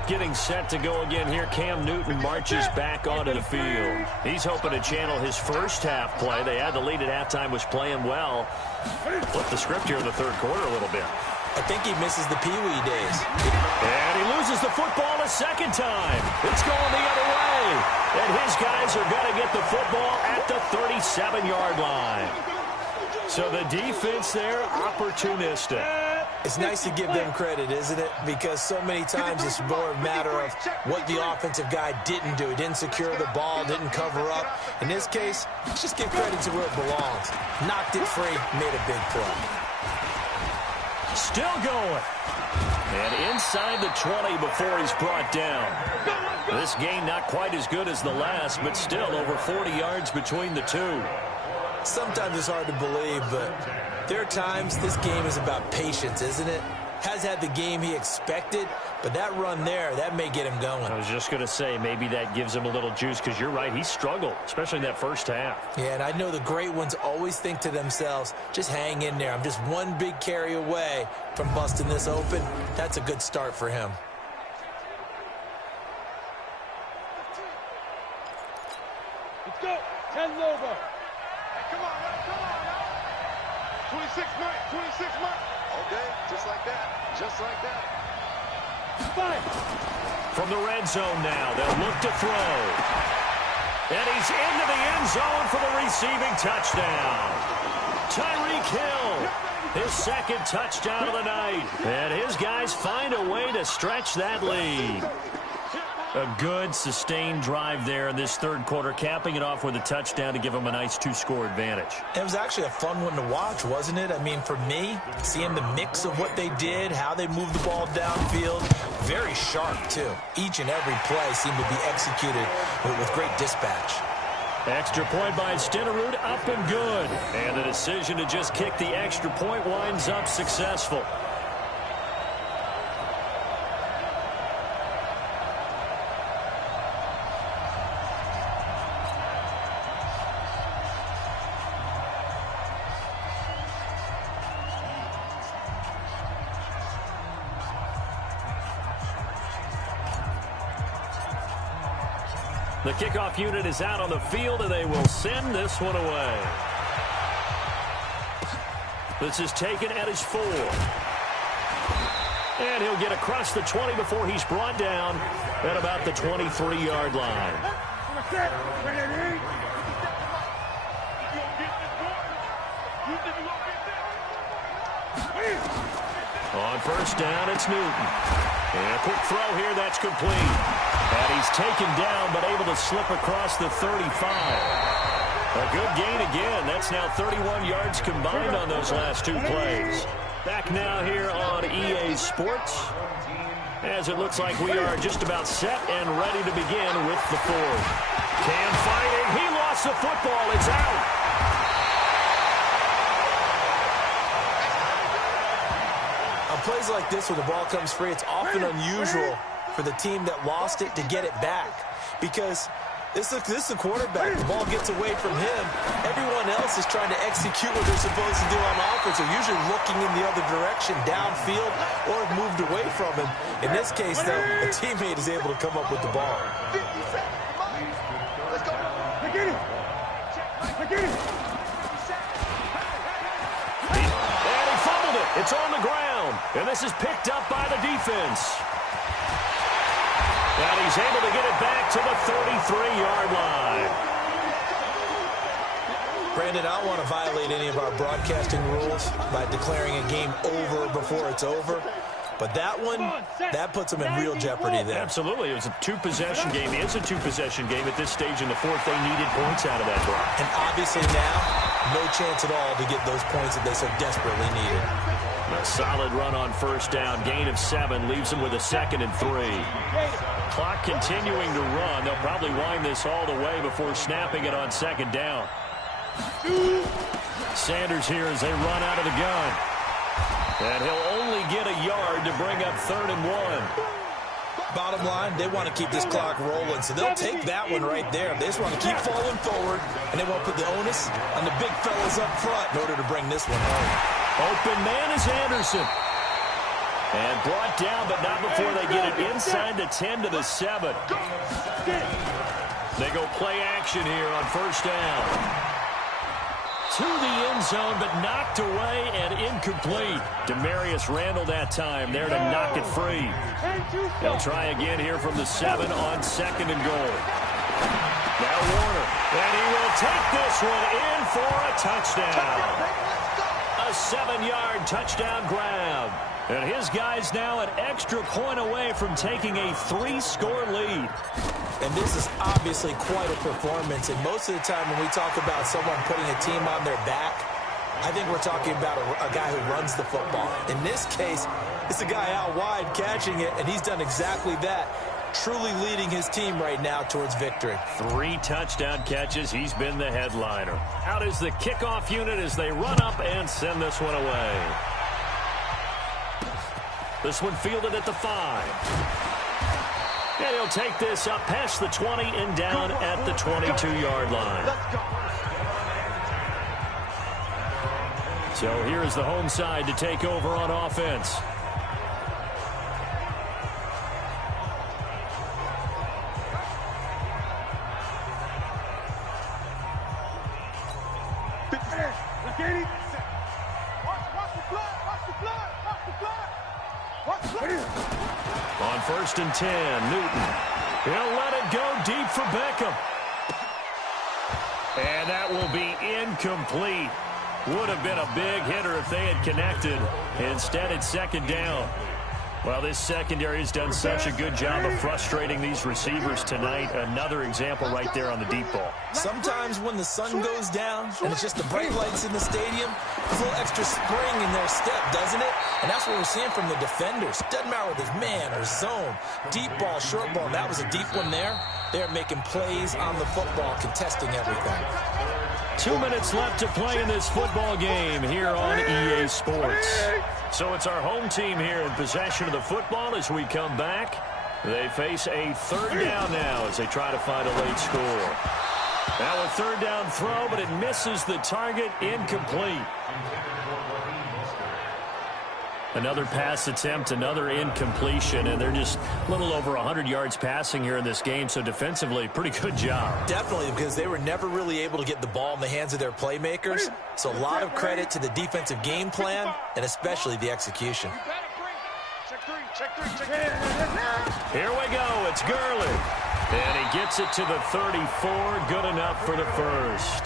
Getting set to go again here, Cam Newton marches back onto the field. He's hoping to channel his first half play. They had the lead at halftime, was playing well. Flip the script here in the third quarter a little bit. I think he misses the peewee days. And he loses the football a second time. It's going the other way. And his guys are going to get the football at the 37-yard line. So the defense there, opportunistic. It's nice to give them credit, isn't it? Because so many times it's more a matter of what the offensive guy didn't do. He didn't secure the ball, didn't cover up. In this case, let's just give credit to where it belongs. Knocked it free, made a big play. Still going. And inside the 20 before he's brought down. This game not quite as good as the last, but still over 40 yards between the two. Sometimes it's hard to believe, but there are times this game is about patience, isn't it? Has had the game he expected, but that run there, that may get him going. I was just going to say, maybe that gives him a little juice, because you're right, he struggled, especially in that first half. Yeah, and I know the great ones always think to themselves, just hang in there. I'm just one big carry away from busting this open. That's a good start for him. Let's go. 10 over. Come on, come on. 26 minutes, 26 minutes. Okay, just like that. Just like that. From the red zone now, they'll look to throw. And he's into the end zone for the receiving touchdown. Tyreek Hill, his second touchdown of the night. And his guys find a way to stretch that lead. A good, sustained drive there in this third quarter, capping it off with a touchdown to give them a nice 2-score advantage. It was actually a fun one to watch, wasn't it? I mean, for me, seeing the mix of what they did, how they moved the ball downfield, very sharp, too. Each and every play seemed to be executed with great dispatch. Extra point by Stenerud, up and good. And the decision to just kick the extra point winds up successful. The kickoff unit is out on the field, and they will send this one away. This is taken at his 4. And he'll get across the 20 before he's brought down at about the 23-yard line. On first down, it's Newton. And a quick throw here, that's complete. And he's taken down, but able to slip across the 35. A good gain again. That's now 31 yards combined on those last 2 plays. Back now here on EA Sports, as it looks like we are just about set and ready to begin with the fourth. Cam fighting. He lost the football. It's out. On plays like this where the ball comes free, it's often unusual for the team that lost it to get it back, because this is the quarterback. The ball gets away from him. Everyone else is trying to execute what they're supposed to do on offense. They're usually looking in the other direction, downfield, or have moved away from him. In this case, though, a teammate is able to come up with the ball. Let's go. Get it. Get it. And he fumbled it. It's on the ground. And this is picked up by the defense. And he's able to get it back to the 33-yard line. Brandon, I don't want to violate any of our broadcasting rules by declaring a game over before it's over. But that one, that puts them in real jeopardy there. Absolutely. It was a 2-possession game. It is a 2-possession game at this stage in the fourth. They needed points out of that drive. And obviously now, no chance at all to get those points that they so desperately needed. A solid run on first down. Gain of 7 leaves them with a 2nd and 3. Clock continuing to run. They'll probably wind this all the way before snapping it on 2nd down. Sanders here as they run out of the gun. And he'll only get a yard to bring up 3rd and 1. Bottom line, they want to keep this clock rolling, so they'll take that one right there. They just want to keep falling forward, and they won't put the onus on the big fellas up front in order to bring this one home. Open man is Anderson. And brought down, but not before they get it inside the 10 to the 7. They go play action here on 1st down. To the end zone, but knocked away and incomplete. Demarius Randall that time there to knock it free. They'll try again here from the 7 on 2nd and goal. Now Warner, and he will take this one in for a touchdown. A 7-yard touchdown grab. And his guys now an extra point away from taking a 3-score lead. And this is obviously quite a performance. And most of the time when we talk about someone putting a team on their back, I think we're talking about a guy who runs the football. In this case, it's a guy out wide catching it, and he's done exactly that. Truly leading his team right now towards victory. 3 touchdown catches. He's been the headliner. Out is the kickoff unit as they run up and send this one away. This one fielded at the 5. And he'll take this up past the 20 and down at the 22-yard line. So here is the home side to take over on offense. On 1st and 10, Newton. He'll let it go deep for Beckham. And that will be incomplete. Would have been a big hitter if they had connected. Instead, it's 2nd down. Well, this secondary has done such a good job of frustrating these receivers tonight. Another example right there on the deep ball. Sometimes when the sun goes down and it's just the bright lights in the stadium, there's a little extra spring in their step, doesn't it? And that's what we're seeing from the defenders. Doesn't matter whether it's man or zone, deep ball, short ball. That was a deep one there. They're making plays on the football, contesting everything. 2 minutes left to play in this football game here on EA Sports. So it's our home team here in possession of the football as we come back. They face a 3rd down now as they try to find a late score. Now a 3rd down throw, but it misses the target, incomplete. Another pass attempt, another incompletion, and they're just a little over 100 yards passing here in this game, so defensively, pretty good job. Definitely, because they were never really able to get the ball in the hands of their playmakers, so a lot of credit to the defensive game plan, and especially the execution. Here we go, it's Gurley. And he gets it to the 34, good enough for the first.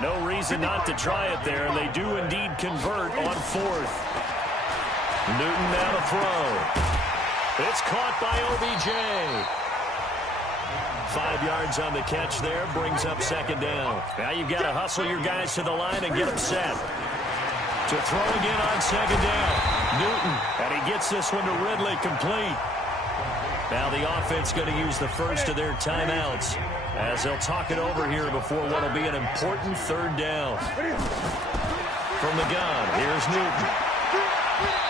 No reason not to try it there, and they do indeed convert on 4th. Newton now to throw. It's caught by OBJ. 5 yards on the catch there, brings up 2nd down. Now you've got to hustle your guys to the line and get them set. To throw again on 2nd down. Newton, and he gets this one to Ridley, complete. Now the offense going to use the first of their timeouts as they'll talk it over here before what will be an important 3rd down. From the gun, here's Newton.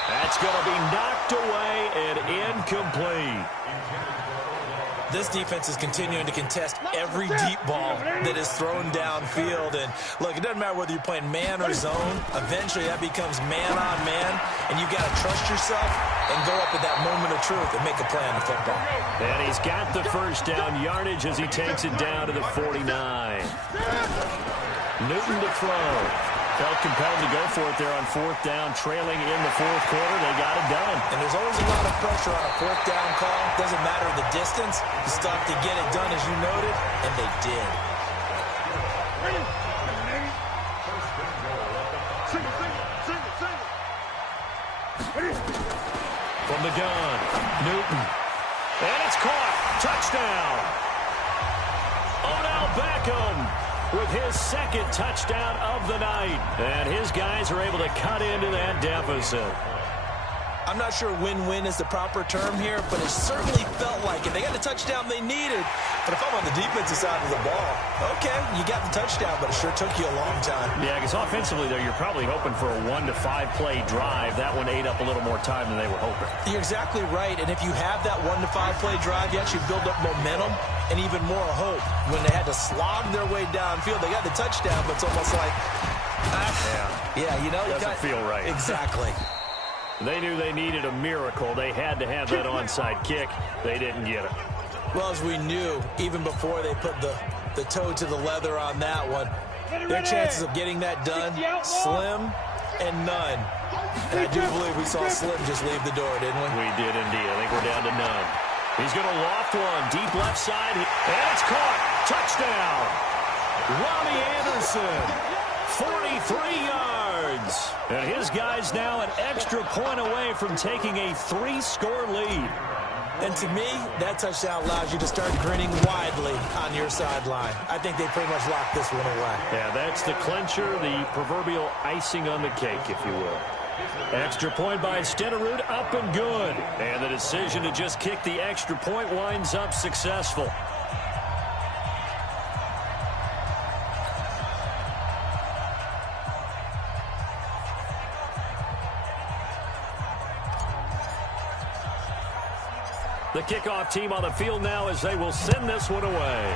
That's going to be knocked away and incomplete. This defense is continuing to contest every deep ball that is thrown downfield. And look, it doesn't matter whether you're playing man or zone. Eventually that becomes man on man, and you've got to trust yourself and go up at that moment of truth and make a play on the football. And he's got the 1st down yardage as he takes it down to the 49. Newton to throw. Felt compelled to go for it there on 4th down, trailing in the 4th quarter. They got it done. And there's always a lot of pressure on a 4th down call. Doesn't matter the distance. You still have to get it done, as you noted, and they did. From the gun, Newton. And it's caught. Touchdown. Odell Beckham with his 2nd touchdown of the night. And his guys are able to cut into that deficit. I'm not sure win-win is the proper term here, but it certainly felt like it. They got the touchdown they needed. But if I'm on the defensive side of the ball, okay, you got the touchdown, but it sure took you a long time. Yeah, because offensively, though, you're probably hoping for a 1 to 5 play drive. That one ate up a little more time than they were hoping. You're exactly right. And if you have that 1 to 5 play drive, you actually build up momentum and even more hope. When they had to slog their way downfield, they got the touchdown, but it's almost like, doesn't feel right. Exactly. They knew they needed a miracle. They had to have that onside kick. They didn't get it. Well, as we knew, even before they put the toe to the leather on that one, their chances of getting that done, slim and none. And I do believe we saw Slim just leave the door, didn't we? We did indeed. I think we're down to none. He's going to loft one, deep left side, and it's caught. Touchdown. Robbie Anderson, 43 yards. And his guy's now an extra point away from taking a 3-score lead. And to me, that touchdown allows you to start grinning widely on your sideline. I think they pretty much locked this one away. Yeah, that's the clincher, the proverbial icing on the cake, if you will. Extra point by Stenerud, up and good. And the decision to just kick the extra point winds up successful. The kickoff team on the field now as they will send this one away.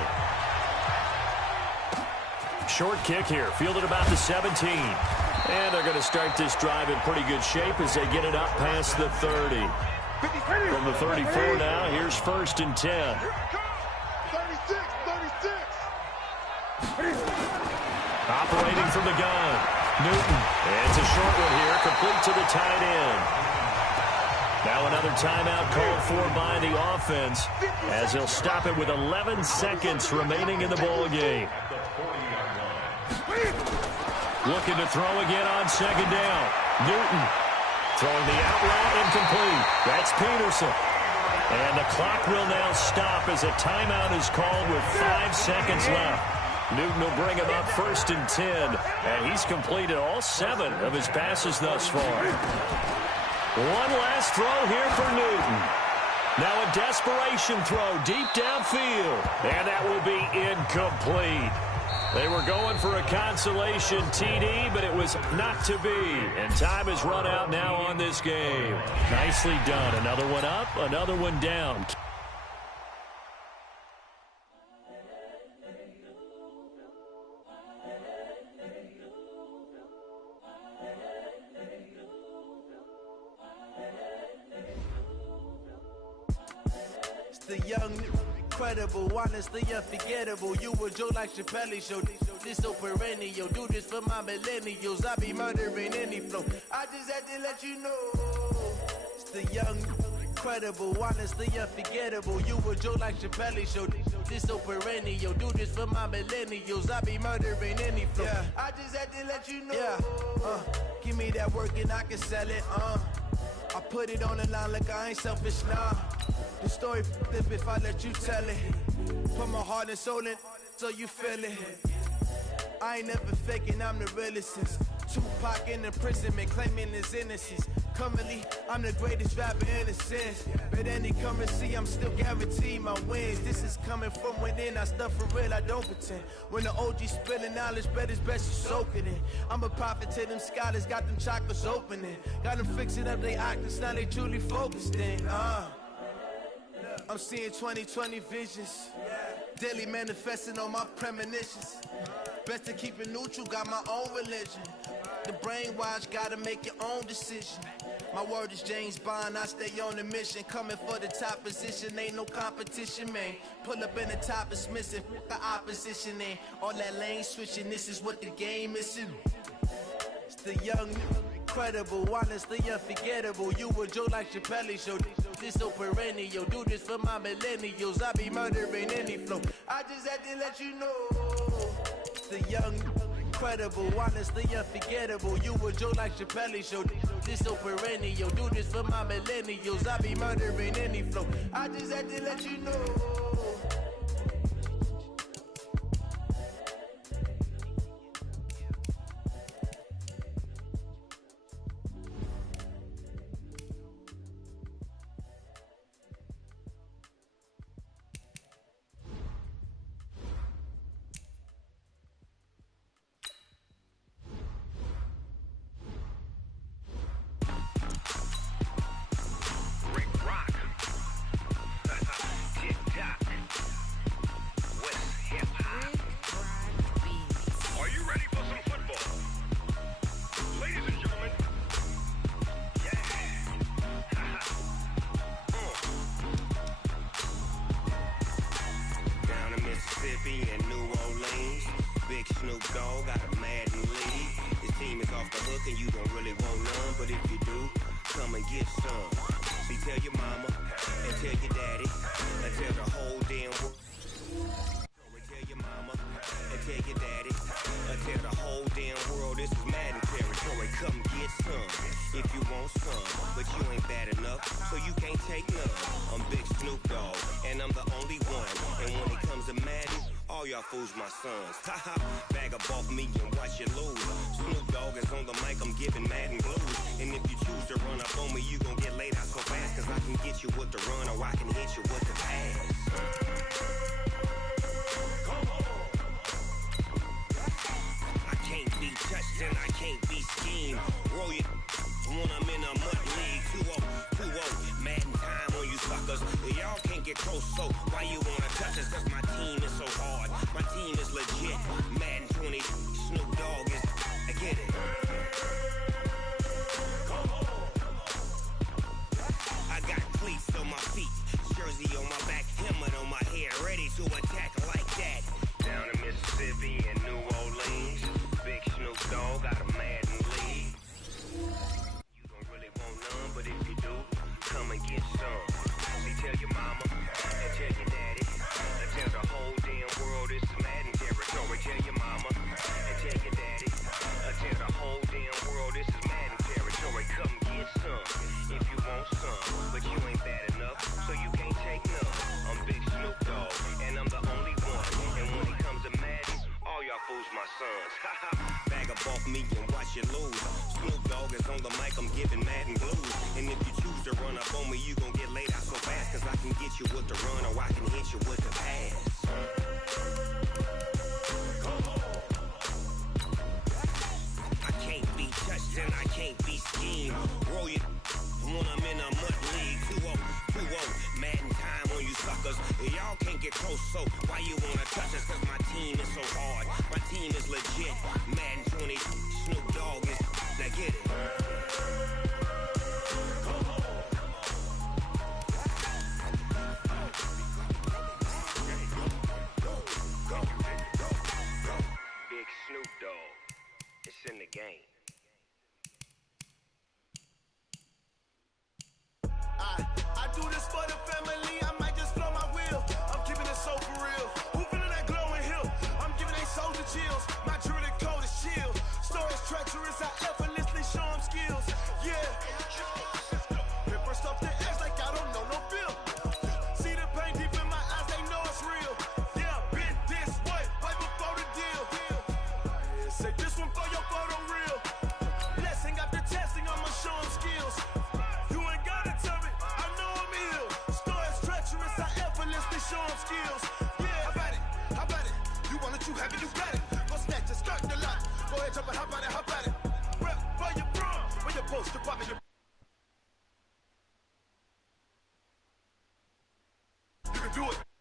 Short kick here, fielded about the 17. And they're going to start this drive in pretty good shape as they get it up past the 30. From the 34 now, here's 1st and 10. 36. Operating from the gun, Newton. And it's a short one here, complete to the tight end. Now another timeout called for by the offense as he'll stop it with 11 seconds remaining in the ball game. Looking to throw again on 2nd down. Newton throwing the out route incomplete. That's Peterson. And the clock will now stop as a timeout is called with 5 seconds left. Newton will bring him up 1st and 10. And he's completed all 7 of his passes thus far. One last throw here for Newton. Now a desperation throw deep downfield. And that will be incomplete. They were going for a consolation TD, but it was not to be. And time has run out now on this game. Nicely done. Another one up, another one down. The young, incredible, honestly unforgettable. You were Joe like Chappelle show. This so perennial. Do this for my millennials. I be murdering any flow. I just had to let you know. It's the young, incredible, honestly unforgettable. You were Joe like Chappelle show. This so perennial. Do this for my millennials. I be murdering any flow. Yeah. I just had to let you know. Yeah. Give me that work and I can sell it. I put it on the line like I ain't selfish, nah. The story flip if I let you tell it. Put my heart and soul in so you feel it. I ain't never faking, I'm the realest since Tupac in imprisonment, claiming his innocence. Currently, I'm the greatest rapper in a sense. But any currency, I'm still guaranteed my wins. This is coming from within, I stuff for real, I don't pretend. When the OG spilling knowledge, bet it's best you soak it in. I'm a prophet to them scholars, got them chakras opening. Got them fixing up they octaves, now they truly focused in. I'm seeing 2020 visions. Daily manifesting on my premonitions. Best to keep it neutral, got my own religion. The brainwash, gotta make your own decision. My word is James Bond, I stay on the mission. Coming for the top position, ain't no competition, man. Pull up in the top is missing, the opposition ain't. All that lane switching, this is what the game is. It's the young, incredible, honestly unforgettable. You were Joe like Chappelle show. This so perennial. Do this for my millennials. I be murdering any flow. I just had to let you know. It's the young, incredible, honestly unforgettable. You were Joe like Chappelle show. This so perennial. Do this for my millennials. I be murdering any flow. I just had to let you know. hook and you don't really want none, but if you do, come and get some. See, tell your mama and tell your daddy and tell the whole damn world. Tell your mama and tell your daddy and tell the whole damn world this is Madden territory. Come get some if you want some, but you ain't bad enough, so you can't take none. I'm Big Snoop Dogg, and I'm the only one. And when it comes to Madden, all y'all fools my sons. Haha, bag up off me and watch you lose. Snoop Dogg is on the mic, I'm giving Madden blues. And if you choose to run up on me, you gon' get laid out so fast, cause I can get you with the run or I can hit you with the pass. I can't be touched and I can't be schemed. Roll you when I'm in a mud league. 2-0, Madden time on you suckers. Y'all can't get close, so why you wanna touch us? Cause my team is so hard, my team is legit. Madden 20, Snoop Dogg is, I get it. I got cleats on my feet, jersey on my back, helmet on my head, ready to attack like that. Down in Mississippi and New Orleans, Big Snoop Dogg got a Madden league. You don't really want none, but if you do, come and get some. See, tell your mama and tell your daddy and tell the whole damn world this is Madden territory. Tell your mama and tell your daddy and tell the whole damn world this is Madden territory. Come get some if you want some, but you ain't bad enough, so you can't take none. I'm Big Snoop Dogg, and I'm the only one. And when it comes to Madden, all y'all fools my sons. Bag up off me and watch you lose. Snoop Dogg is on the mic, I'm giving Madden blues. And if you choose to run up on me, you gon' get laid out so fast, cause I can get you with the run or I can hit you with the pass. I can't be touched and I can't be schemed. Roll you when I'm in a mud league. 2-0, Madden time on you suckers. Y'all can't get close, so why you wanna touch us? Cause my team is so hard, my team is legit. Madden 20, Snoop Dogg is, now get it. Big Snoop Dogg, it's in the game. I do this for the family, I might just blow my wheel. I'm keeping it so for real. Who feeling that glowing hill? I'm giving they soldier chills. My jewelry code is chill. Stories treacherous, I effortlessly show them skills. Yeah. Paper stuff the edge like I don't know no bill. See the pain deep in my eyes, they know it's real. Yeah, been this way, way before the deal. Say this one for your photo reel. Blessing after testing, I'ma show them skills. Show them skills. Yeah, how about it? You want it, you have it, you got it. Go snatch it, start the lot. Go ahead, jump it, how about it? Rep where you from, where you post, you're popping your. You can do it.